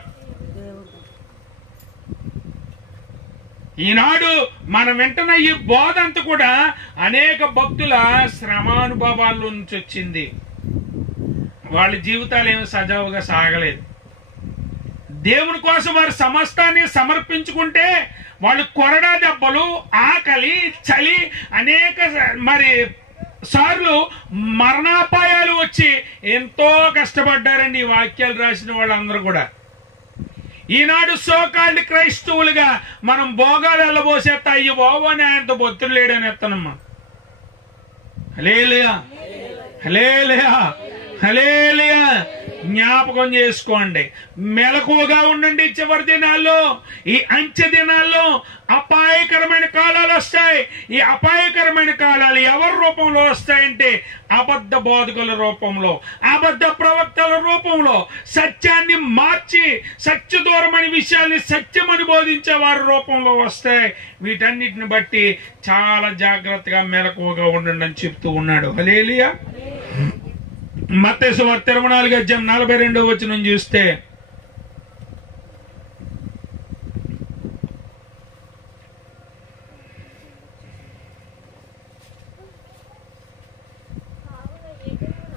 ఈనాడు మనం వింటున్న ఈ బోధ అంతా కూడా అనేక భక్తుల శ్రమానుభవాల నుంచి వచ్చింది. వాళ్ళ జీవితాలు ఏమి సజావుగా సాగలేదు. దేవుని కోసం వారు సమస్తాన్ని సమర్పించుకుంటే వాళ్ళు కొరడా దెబ్బలు, ఆకలి, చలి, అనేక సార్లు మరణాపాయాలు వచ్చి ఎంతో కష్టపడ్డారండి ఈ వాక్యాలు రాసిన వాళ్ళందరూ కూడా. ఈనాడు సోకాల్డ్ క్రైస్తవులుగా మనం భోగాలు వెళ్ళబోసేస్తా అయ్యి బాబు అని ఆయనతో బొత్తులు లేడని ఎత్తనమ్మా. హల్లెలూయా, హల్లెలూయా, హల్లెలూయా. జ్ఞాపకం చేసుకోండి, మెలకువగా ఉండండి. చివరి దినాల్లో, ఈ అంచె దినాల్లో అపాయకరమైన కాలాలు వస్తాయి. ఈ అపాయకరమైన కాలాలు ఎవరి రూపంలో వస్తాయంటే అబద్ధ బోధకుల రూపంలో, అబద్ధ ప్రవక్తల రూపంలో, సత్యాన్ని మార్చి సత్య దూరమైన విషయాల్ని సత్యమని బోధించే వారి రూపంలో వస్తాయి. వీటన్నిటిని బట్టి చాలా జాగ్రత్తగా మెలకువగా ఉండండి అని చెప్తూ ఉన్నాడు. హల్లెలూయా. మత్తయి సువార్త 24:42 చూస్తే,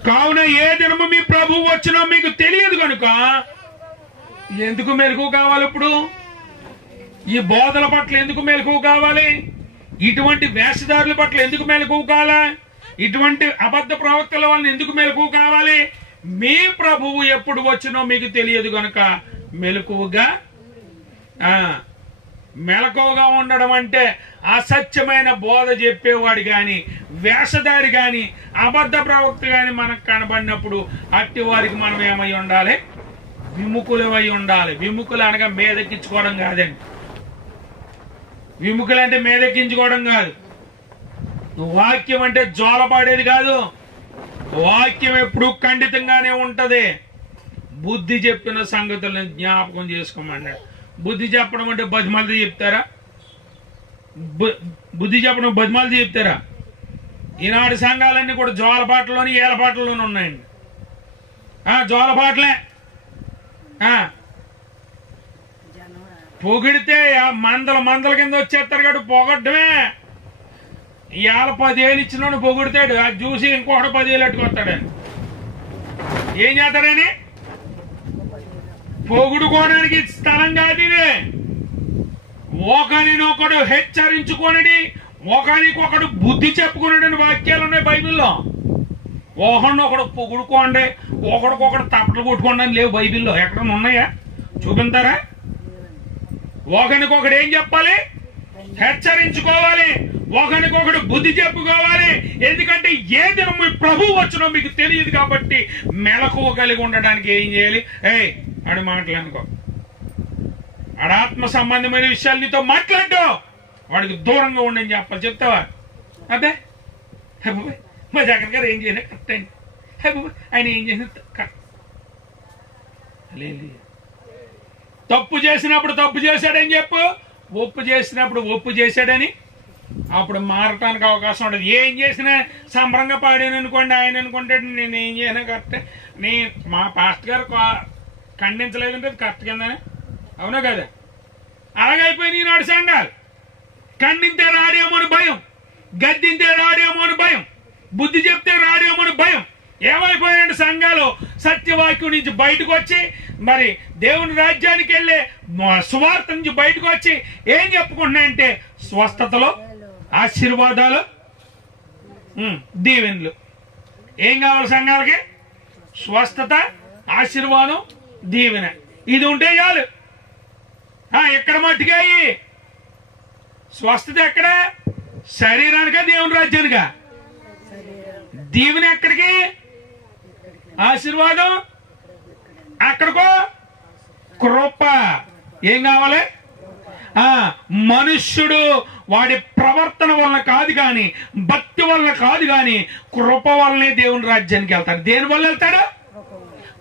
కావున ఏ దినము మీ ప్రభువు వచ్చినో మీకు తెలియదు కనుక ఎందుకు మెలకువ కావాలి? ఇప్పుడు ఈ బోధల పట్ల ఎందుకు మెలకువ కావాలి? ఇటువంటి వేషధారుల పట్ల ఎందుకు మెలకువ కావాలా? ఇటువంటి అబద్ధ ప్రవక్తల వాళ్ళని ఎందుకు మెలకువ కావాలి? మీ ప్రభువు ఎప్పుడు వచ్చినో మీకు తెలియదు కనుక మెలకువగా ఉండడం అంటే అసత్యమైన బోధ చెప్పేవాడు గాని, వేషధారి గాని, అబద్ధ ప్రవక్త గాని మనకు కనబడినప్పుడు అట్టి వారికి మనం ఏమై ఉండాలి? విముఖులమై ఉండాలి. విముఖులు అనగా మీదెక్కించుకోవడం కాదండి. విముఖులు అంటే మీదెక్కించుకోవడం కాదు. వాక్యం అంటే జోలపాడేది కాదు. వాక్యం ఎప్పుడు ఖండితంగానే ఉంటది. బుద్ధి చెప్పిన సంగతులను జ్ఞాపకం చేసుకోమన్నాడు. బుద్ధి చెప్పడం అంటే బతిమాలతో చెప్తారా? బుద్ధి చెప్పడం బతిమాలతో చెప్తారా? ఈనాడు సంఘాలన్నీ కూడా జోలపాటలోని ఏలపాటలోనే ఉన్నాయండి. జోలపాటలే. పొగిడితే మందల కింద వచ్చేస్తారు కాబట్టి పొగడ్డమే. ఇవాళ 10,000 ఇచ్చినోడు పొగుడతాడు, అది చూసి ఇంకొకటి 10,000 ఎట్టుకొస్తాడని. ఏం చేస్తాడని? పొగుడుకోవడానికి స్థలం కాదు ఇది. ఒకరినొకడు హెచ్చరించుకోనడి, ఒకరికొకడు బుద్ధి చెప్పుకున్నాడని వాక్యాలు ఉన్నాయి బైబిల్లో. ఒకడినొకడు పొగుడుకోండి, ఒకడికొకడు తప్పట్లు కొట్టుకోండి అని లేవు బైబిల్లో. ఎక్కడన్నా ఉన్నాయా? చూపించారా? ఒకరికొకడు ఏం చెప్పాలి? హెచ్చరించుకోవాలి. ఒకరికొకడు బుద్ధి చెప్పుకోవాలి. ఎందుకంటే ఏ దినం ప్రభు వచ్చినో మీకు తెలియదు కాబట్టి మెలకువ కలిగి ఉండడానికి ఏం చేయాలి? ఆడి మాటలు అనుకో, ఆడ ఆత్మ సంబంధమైన విషయాలు నీతో మాట్లాడో వాడికి దూరంగా ఉండని చెప్పాలి. చెప్తావా? అబ్బే మా జగన్ గారు ఏం చేయలే కరెక్ట్ అండి, ఆయన ఏం చేసిన తప్పు చేసినప్పుడు తప్పు చేశాడని చెప్పు, ఒప్పు చేసినప్పుడు ఒప్పు చేశాడని అప్పుడు మారటానికి అవకాశం ఉండదు. ఏం చేసినా సంబరంగా పాడాను అనుకోండి, ఆయన అనుకుంటాడు నేను ఏం చేయనా కరెక్టే, మా పాస్టర్ గారు ఖండించలేదంటే కరెక్ట్ కిందనే. అవునా కదా? అలాగైపోయింది ఈనాడు సంఘాలు. ఖండితే రాడేమో అని భయం, గద్దింతే రాడేమో అని భయం, బుద్ధి చెప్తే రాడేమో అని భయం. ఏమైపోయినట్టు సంఘాలు సత్యవాక్యం నుంచి బయటకు వచ్చి, మరి దేవుని రాజ్యానికి వెళ్లే సువార్త నుంచి బయటకు వచ్చి ఏం చెప్పుకుంటున్నాయంటే స్వస్థతలో, ఆశీర్వాదాలు, దీవెనలు. ఏం కావాలి సంఘాలకి? స్వస్థత, ఆశీర్వాదం, దీవెన. ఇది ఉంటే చాలు. ఎక్కడ మట్టిగా స్వస్థత ఎక్కడ? శరీరానికా దేవుని రాజ్యానికా? దీవెన ఎక్కడికి? ఆశీర్వాదం అక్కడికో, కృప. ఏం కావాలి? మనుష్యుడు వాడి ప్రవర్తన వలన కాదు గాని, భక్తి వలన కాదు గాని, కృప వల్లనే దేవుని రాజ్యానికి వెళ్తాడు. దేని వల్ల వెళ్తాడు?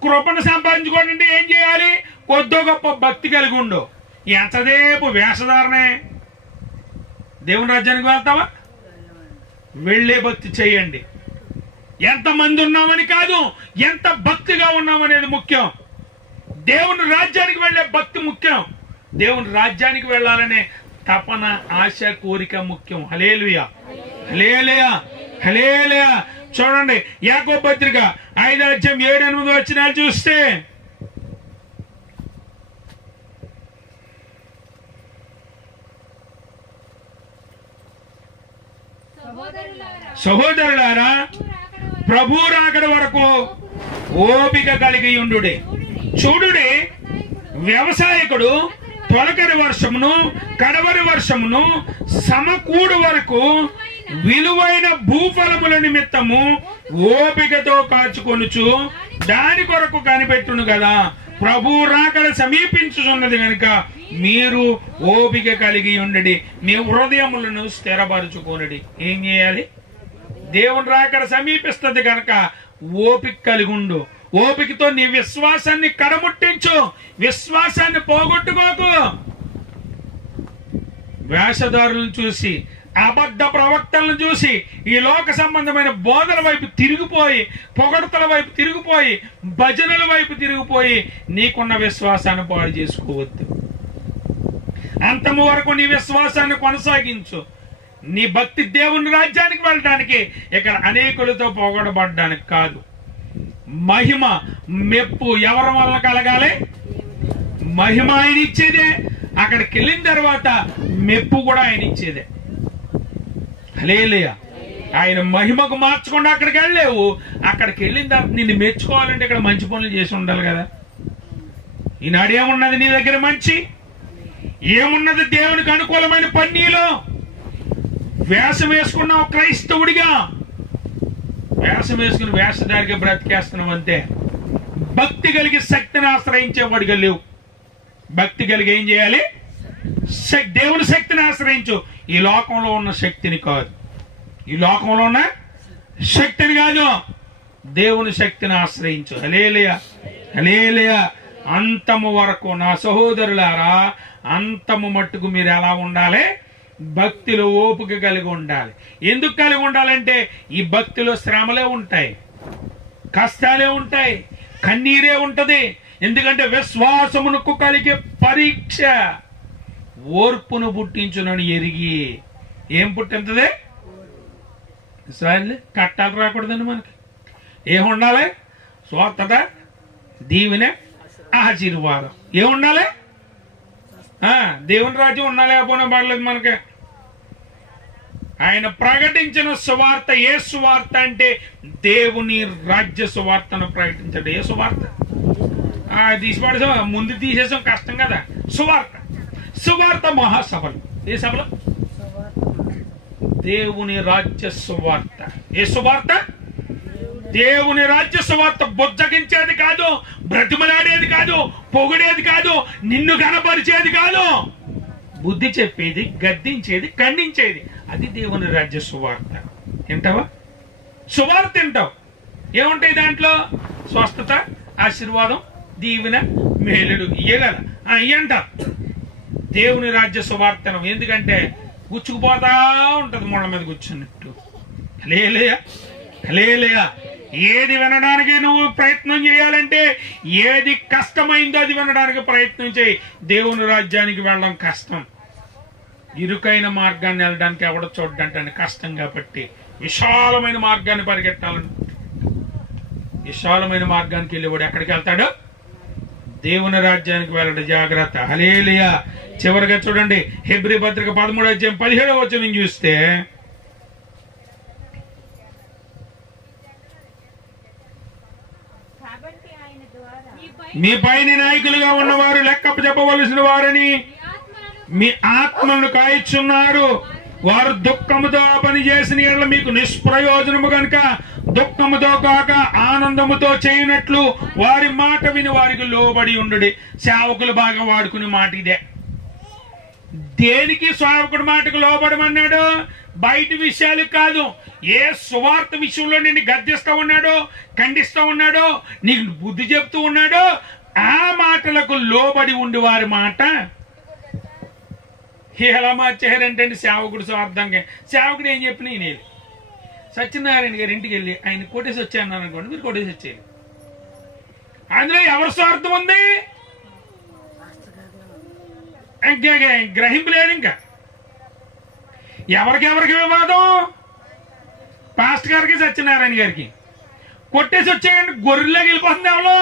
కృపను సంపాదించుకోండి. ఏం చేయాలి? కొద్దో గొప్ప భక్తి కలిగి ఉండు. ఎంతసేపు వేషధారణే. దేవుని రాజ్యానికి వెళ్తావా? వెళ్లే భక్తి చేయండి. ఎంతమంది ఉన్నామని కాదు, ఎంత భక్తిగా ఉన్నామనేది ముఖ్యం. దేవుని రాజ్యానికి వెళ్లే భక్తి ముఖ్యం. దేవుని రాజ్యానికి వెళ్లాలనే తపన, ఆశ, కోరిక ముఖ్యం. హల్లెలూయా, హల్లెలూయా, హల్లెలూయా. చూడండి యాకోబు పత్రిక 5:7-8 చూస్తే, సహోదరులారా ప్రభు రాకడ వరకు ఓపిక కలిగి ఉండుడి. చూడుడి, వ్యవసాయకుడు తొలకరి వర్షమును కడవరి వర్షమును సమకూడు వరకు విలువైన భూఫలముల నిమిత్తము ఓపికతో కాచుకొనుచు దాని కొరకు కనిపెట్టును కదా. ప్రభు రాకడ సమీపించుచున్నది గనుక మీరు ఓపిక కలిగి ఉండడి, మీ హృదయములను స్థిరపరచుకోనడి. ఏం చేయాలి? దేవుని రాకడ సమీపిస్తుంది కనుక ఓపిక కలిగి ఉండు. ఓపికతో నీ విశ్వాసాన్ని కడముట్టించు, విశ్వాసాన్ని పోగొట్టుకోకు. వేషధారులను చూసి, అబద్ధ ప్రవక్తలను చూసి, ఈ లోక సంబంధమైన బోధన వైపు తిరిగిపోయి, పొగడతల వైపు తిరిగిపోయి, భజనల వైపు తిరిగిపోయి నీకున్న విశ్వాసాన్ని పాడు చేసుకోవద్దు. అంతము వరకు నీ విశ్వాసాన్ని కొనసాగించు. నీ భక్తి దేవుని రాజ్యానికి వెళ్ళడానికి, ఇక్కడ అనేకులతో పొగడబడ్డానికి కాదు. మహిమ మెప్పు ఎవరి వలన కలగాలి? మహిమ ఆయన ఇచ్చేదే. అక్కడికి వెళ్ళిన తర్వాత మెప్పు కూడా ఆయన ఇచ్చేదే. హల్లెలూయా. ఆయన మహిమకు మార్చకుండా అక్కడికి వెళ్ళలేవు. అక్కడికి వెళ్ళిన తర్వాత నిన్ను మెచ్చుకోవాలంటే ఇక్కడ మంచి పనులు చేసి ఉండాలి కదా. ఈనాడు ఏమున్నది నీ దగ్గర? మంచి ఏమున్నది? దేవునికి అనుకూలమైన పని నీలో. వేషం వేసుకున్నావు క్రైస్తవుడిగా, వేషం వేసుకుని వేషధారిగా బ్రతికేస్తున్నావు అంతే. భక్తి కలిగి శక్తిని ఆశ్రయించేవాడిగా లేవు. భక్తి కలిగి ఏం చేయాలి? దేవుని శక్తిని ఆశ్రయించు. ఈ లోకంలో ఉన్న శక్తిని కాదు, ఈ లోకంలో ఉన్న శక్తిని కాదు, దేవుని శక్తిని ఆశ్రయించు. హల్లెలూయా, హల్లెలూయా. అంతము వరకు నా సహోదరులారా, అంతము మట్టుకు మీరు ఎలా ఉండాలి? భక్తిలో ఓపిక కలిగి ఉండాలి. ఎందుకు కలిగి ఉండాలంటే ఈ భక్తిలో శ్రమలే ఉంటాయి, కష్టాలే ఉంటాయి, కన్నీరే ఉంటది. ఎందుకంటే విశ్వాసమునకు కలిగే పరీక్ష ఓర్పును పుట్టించునని ఎరిగి. ఏం పుట్టింతది? సరే, కట్టాలు రాకూడదండి మనకి. ఏముండాలి? స్వార్థత, దీవెన, ఆశీర్వాదం. ఏముండాలి? దేవుని రాజ్యం ఉన్నా లేకపోయినా పడలేదు మనకి. ఆయన ప్రకటించిన సువార్త ఏ సువార్త అంటే దేవుని రాజ్య సువార్తను ప్రకటించాడు. ఏ సువార్త? తీసిపడేసాం, ముందు తీసేసాం, కష్టం కదా. సువార్త, సువార్త మహాసభలు. ఏ సభలు? దేవుని రాజ్య సువార్త. ఏ సువార్త? దేవుని రాజ్య సువార్త. బుజ్జగించేది కాదు, బ్రతిమలాడేది కాదు, పొగిడేది కాదు, నిన్ను కనపరిచేది కాదు. బుద్ధి చెప్పేది, గద్దించేది, ఖండించేది. అది దేవుని రాజ్య సువార్త. తింటావా? సువార్త తింటావు. ఏముంటాయి దాంట్లో? స్వస్థత, ఆశీర్వాదం, దీవెన, మేలుడు. ఇయ్యగల ఇయ్యంట దేవుని రాజ్య సువార్తను. ఎందుకంటే గుచ్చుకుపోతా ఉంటది ముళ్ళ మీద కూర్చున్నట్టు. హల్లెలూయా, హల్లెలూయా. ఏది వినడానికి నువ్వు ప్రయత్నం చేయాలంటే, ఏది కష్టమైందో అది వినడానికి ప్రయత్నం చేయి. దేవుని రాజ్యానికి వెళ్ళడం కష్టం. ఇరుకైన మార్గాన్ని వెళ్ళడానికి ఎవడ చూడ్డంటే కష్టం. కాబట్టి విశాలమైన మార్గాన్ని పరిగెట్టాలని, విశాలమైన మార్గానికి వెళ్ళేవాడు ఎక్కడికి వెళ్తాడు? దేవుని రాజ్యానికి వెళ్ళడం. జాగ్రత్త. హల్లెలూయా. చివరిగా చూడండి, హెబ్రీ పత్రిక 13:17 చూస్తే, మీ పైన నాయకులుగా ఉన్నవారు లెక్క చెప్పవలసిన వారని మీ ఆత్మలను కాయిచున్నారు. వారు దుఃఖముతో పని చేసిన యెడల మీకు నిష్ప్రయోజనము గనుక దుఃఖముతో కాక ఆనందముతో చేయనట్లు వారి మాట విని వారికి లోబడి ఉండుడి. సేవకులు బాగా వాడుకునే మాట ఇదే. దేనికి సేవకుడి మాటకు లోబడమన్నాడు? బయట విషయాలు కాదు. ఏ సువార్త విషయంలో నిన్ను గద్దిస్తూ ఉన్నాడో, ఖండిస్తూ ఉన్నాడో, నీకు బుద్ధి చెప్తూ ఉన్నాడో, ఆ మాటలకు లోబడి ఉండి వారి మాట. ఎలా మార్చారంటే సేవకుడు స్వార్థంగా. సేవకుడు ఏం చెప్పిన ఈయన సత్యనారాయణ గారి ఇంటికి వెళ్ళి ఆయన కొట్టేసి వచ్చాను అనుకోండి, మీరు కొట్టేసి వచ్చేది. అందులో ఎవరి స్వార్థం ఉంది? గ్రహింపు లేదు. ఇంకా ఎవరికి వివాదం? పాస్టర్ గారికి, సత్యనారాయణ గారికి. కొట్టేసి వచ్చేయండి, గొర్రెల్లోకి వెళ్ళిపోతుంది. ఎవరో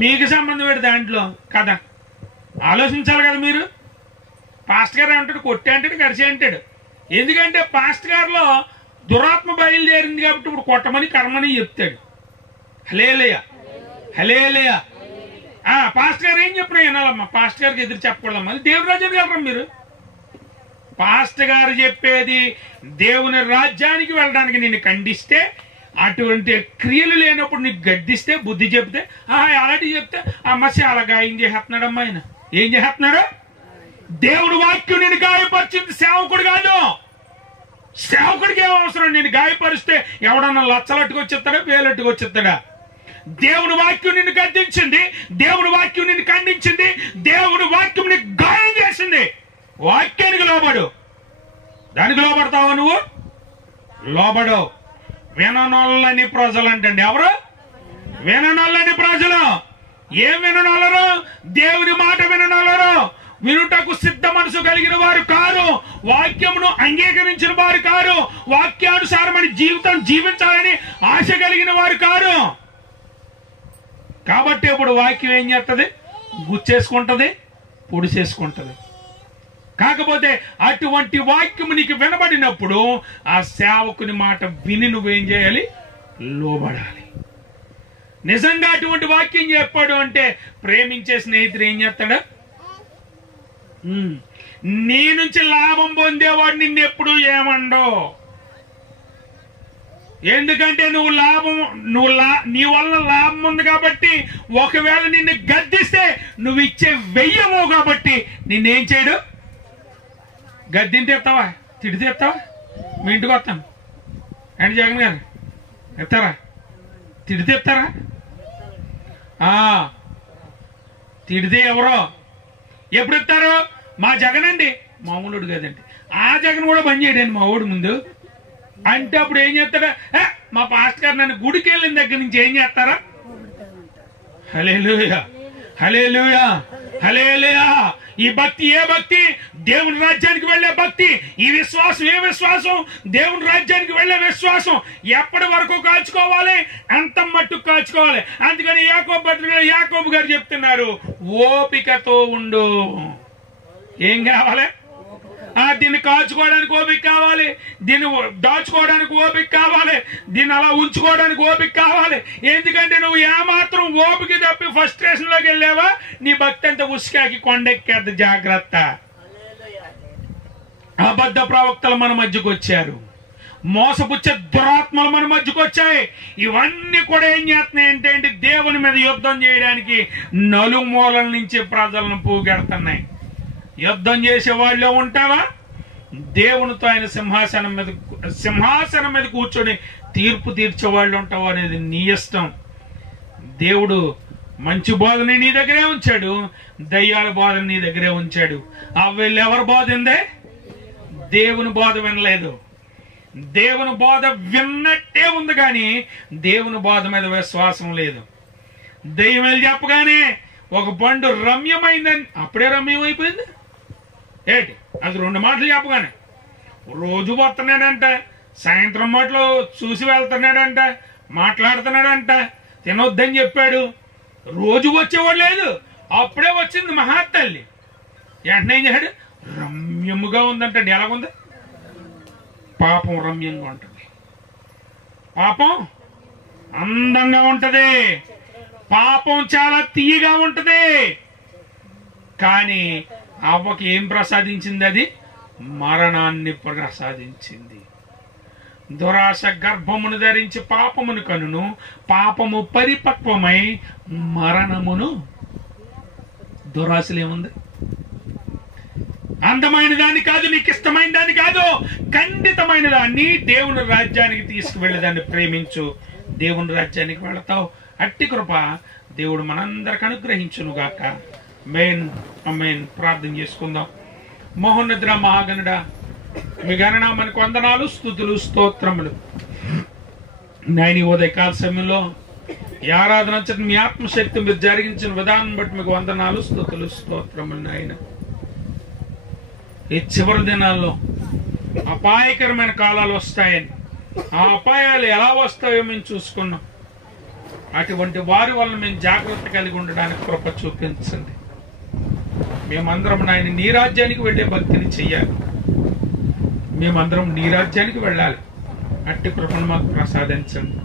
మీకు సంబంధం పెట్టి దాంట్లో కదా. ఆలోచించాలి కదా మీరు. పాస్టర్ గారు అంటాడు కొట్టే అంటాడు, కరిచి అంటాడు. ఎందుకంటే పాస్టర్ గారిలో దురాత్మ బయలుదేరింది కాబట్టి ఇప్పుడు కొట్టమని, కర్మని చెప్తాడు. హల్లెలూయా, హల్లెలూయా. పాస్టర్ గారు ఏం చెప్పినా వినాలమ్మా, పాస్టర్ గారికి ఎదురు చెప్పకూడదమ్మా. దేవుని రాజ్యానికి వెళ్ళరా మీరు? పాస్టర్ గారు చెప్పేది దేవుని రాజ్యానికి వెళ్ళడానికి నిన్ను ఖండిస్తే, అటువంటి క్రియలు లేనప్పుడు నీకు గద్దిస్తే, బుద్ధి చెప్తే, అలాంటి చెప్తే అమ్మ చాలా గాయం చేస్తున్నాడమ్మా. ఆయన ఏం చేస్తున్నాడు? దేవుడు వాక్యం నేను గాయపరిచింది సేవకుడు కాదు. సేవకుడికి ఏం అవసరం? నేను గాయపరిస్తే ఎవడన్నా లచ్చలట్టుకొచ్చిస్తాడా, వేలట్టుకొచ్చిస్తాడా? దేవుని వాక్యం నిన్ను గద్దించింది, దేవుని వాక్యం నిన్ను ఖండించింది, దేవుని వాక్యం నీకు గాయం చేసింది. వాక్యానికి లోబడు. దానికి లోబడతావా నువ్వు? లోబడు. విననొల్లని ప్రజలు అంటండి. ఎవరు విననొల్లని ప్రజలు? ఏం విననొల్లరు? దేవుని మాట విననొల్లరు. వినుటకు సిద్ధ మనసు కలిగిన వారు కారు, వాక్యమును అంగీకరించిన వారు కారు, వాక్యానుసారమైన జీవితం జీవించాలని ఆశ కలిగిన వారు కారు. కాబట్టి ఇప్పుడు వాక్యం ఏం చేస్తుంది? గుచ్చేసుకుంటది, పొడి చేసుకుంటది. కాకపోతే అటువంటి వాక్యం నీకు వినబడినప్పుడు ఆ సేవకుని మాట విని నువ్వేం చేయాలి? లోబడాలి. నిజంగా అటువంటి వాక్యం చెప్పాడు అంటే ప్రేమించే స్నేహితుడు ఏం చేస్తాడు? నీ నుంచి లాభం పొందేవాడు నిన్నెప్పుడు ఏమండో. ఎందుకంటే నీ వల్ల లాభం ఉంది కాబట్టి, ఒకవేళ నిన్ను గద్దిస్తే నువ్వు ఇచ్చే వెయ్యమో కాబట్టి నిన్నేం చేయడు? గద్దింటి ఎత్తావా, తిడితే ఎత్తావా? మీ ఇంటికి వస్తాను అండి జగన్ గారు, ఎత్తారా? తిడితే ఎత్తారా? తిడితే ఎవరో ఎప్పుడు ఎత్తారు? మా జగన్ అండి, మామూలుడు కదండి. ఆ జగన్ కూడా పని చేయడండి మా ఊడి ముందు అంటే అప్పుడు ఏం చేస్తాడా? మా పాస్టర్ గారు నన్ను గుడికి వెళ్ళిన దగ్గర నుంచి ఏం చేస్తారా? హల్లెలూయా, హల్లెలూయా, హల్లెలూయా. ఈ భక్తి ఏ భక్తి? దేవుని రాజ్యానికి వెళ్లే భక్తి. ఈ విశ్వాసం ఏ విశ్వాసం? దేవుని రాజ్యానికి వెళ్లే విశ్వాసం. ఎప్పటి వరకు కాల్చుకోవాలి? అంత మట్టుకు కాల్చుకోవాలి. అందుకని యాకోబు గారు చెప్తున్నారు, ఓపికతో ఉండు. ఏం కావాలి? దీన్ని కాల్చుకోవడానికి ఓపిక కావాలి, దీన్ని దాచుకోవడానికి ఓపిక కావాలి, దీన్ని అలా ఉంచుకోవడానికి ఓపిక కావాలి. ఎందుకంటే నువ్వు ఏమాత్రం ఓపిక తప్పి ఫ్రస్ట్రేషన్ లోకి వెళ్ళావా, నీ భక్తి అంతా ఉసుకాకి కొండెక్కేద్ది. జాగ్రత్త. అబద్ధ ప్రవక్తలు మన మధ్యకు వచ్చారు, మోసపుచ్చే దురాత్మలు మన మధ్యకు వచ్చాయి. ఇవన్నీ కూడా ఏం చేస్తున్నాయి అంటే దేవుని మీద యుద్ధం చేయడానికి నలుమూలల నుంచి ప్రజలను పూగెడుతున్నాయి. యుద్ధం చేసే వాళ్ళే ఉంటావా? దేవునితో ఆయన సింహాసనం మీద కూర్చొని తీర్పు తీర్చే వాళ్ళు ఉంటావా అనేది నీ ఇష్టం. దేవుడు మంచి బోధన నీ దగ్గరే ఉంచాడు, దయ్యాల బోధన నీ దగ్గరే ఉంచాడు. వీళ్ళు ఎవరు బోధ ఉందే? దేవుని బోధ వినలేదు. దేవుని బోధ విన్నట్టే ఉంది కానీ దేవుని బోధ మీద విశ్వాసం లేదు. దయ్యం చెప్పగానే ఒక పండు రమ్యమైందని అప్పుడే రమ్యం అయిపోయింది ఏంటి? అది 2 మాటలు చెప్పగానే రోజు వస్తున్నాడంట, సాయంత్రం మాటలు చూసి వెళ్తున్నాడంట, మాట్లాడుతున్నాడంట, తినొద్దని చెప్పాడు. రోజు వచ్చేవాడు లేదు, అప్పుడే వచ్చింది మహాతల్లి. వెంటనే ఏం చేశాడు? రమ్యముగా ఉందంట. ఎలాగుంది? పాపం రమ్యంగా ఉంటుంది, పాపం అందంగా ఉంటది, పాపం చాలా తీయగా ఉంటది. కానీ అవ్వకి ఏం ప్రసాదించింది? అది మరణాన్ని ప్రసాదించింది. దురాశ గర్భమును ధరించి పాపమును కనును, పాపము పరిపక్వమై మరణమును. దురాశలు ఏముంది? అందమైన దాన్ని కాదు, నీకు ఇష్టమైన దాన్ని కాదు, ఖండితమైన దాన్ని, దేవుని రాజ్యానికి తీసుకువెళ్ళేదాన్ని ప్రేమించు. దేవుని రాజ్యానికి వెళతావు. అట్టి కృప దేవుడు మనందరికి అనుగ్రహించును గాక. మెయిన్ అమ్మేన్. ప్రార్థన చేసుకుందాం. మహోన్నతుడ మహాగణుడా, మీ గణనామానికి వందనాలు, స్తుతులు, స్తోత్రములు. నాయన ఉదయకాల సమయంలో ఈ ఆరాధన మీ ఆత్మశక్తి మీరు జరిగించిన విధానం బట్టి మీకు వందనాలు, స్తుతులు, స్తోత్రములు. నాయన ఈ చివరి దినాల్లో అపాయకరమైన కాలాలు వస్తాయని, ఆ అపాయాలు ఎలా వస్తాయో మేము చూసుకున్నాం. అటువంటి వారి వల్ల మేము జాగ్రత్త కలిగి ఉండడానికి కృప చూపించండి. మేమందరం నాయన నీ రాజ్యానికి వెళ్లే భక్తిని చెయ్యాలి. మేమందరం నీ రాజ్యానికి వెళ్ళాలి. అట్టి కృపను మాకు ప్రసాదించండి,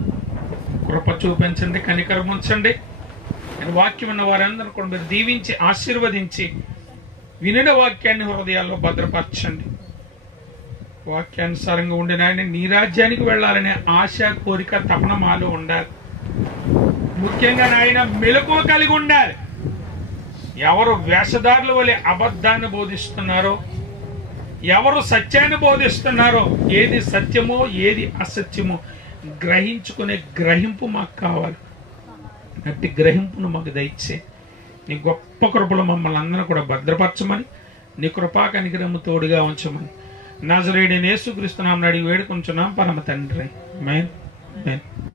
కృప చూపించండి, కనికరం ఉంచండి. అని వాక్యం ఉన్న వారందరూ కూడా మీరు దీవించి ఆశీర్వదించి వినిన వాక్యాన్ని హృదయాల్లో భద్రపరచండి. వాక్యానుసారంగా ఉండిన ఆయన నీ రాజ్యానికి వెళ్ళాలనే ఆశ, కోరిక, తపన మాలో ఉండాలి. ముఖ్యంగా నాయన మెలకువ కలిగి ఉండాలి. ఎవరు వేషధారుల వలె అబద్ధాన్ని బోధిస్తున్నారో, ఎవరు సత్యాన్ని బోధిస్తున్నారో, ఏది సత్యమో ఏది అసత్యమో గ్రహించుకునే గ్రహింపు మాకు కావాలి. అట్టి గ్రహింపును మాకు దయచే. నీ గొప్ప కృపలో మమ్మల్ని అందరూ కూడా భద్రపరచమని, నీ కృపా కనికరము తోడుగా ఉంచమని నజరేయుడైన యేసుక్రీస్తు నామమున అడిగి వేడుకొంచున్నాం పరమ తండ్రి. ఆమేన్. ఆమేన్.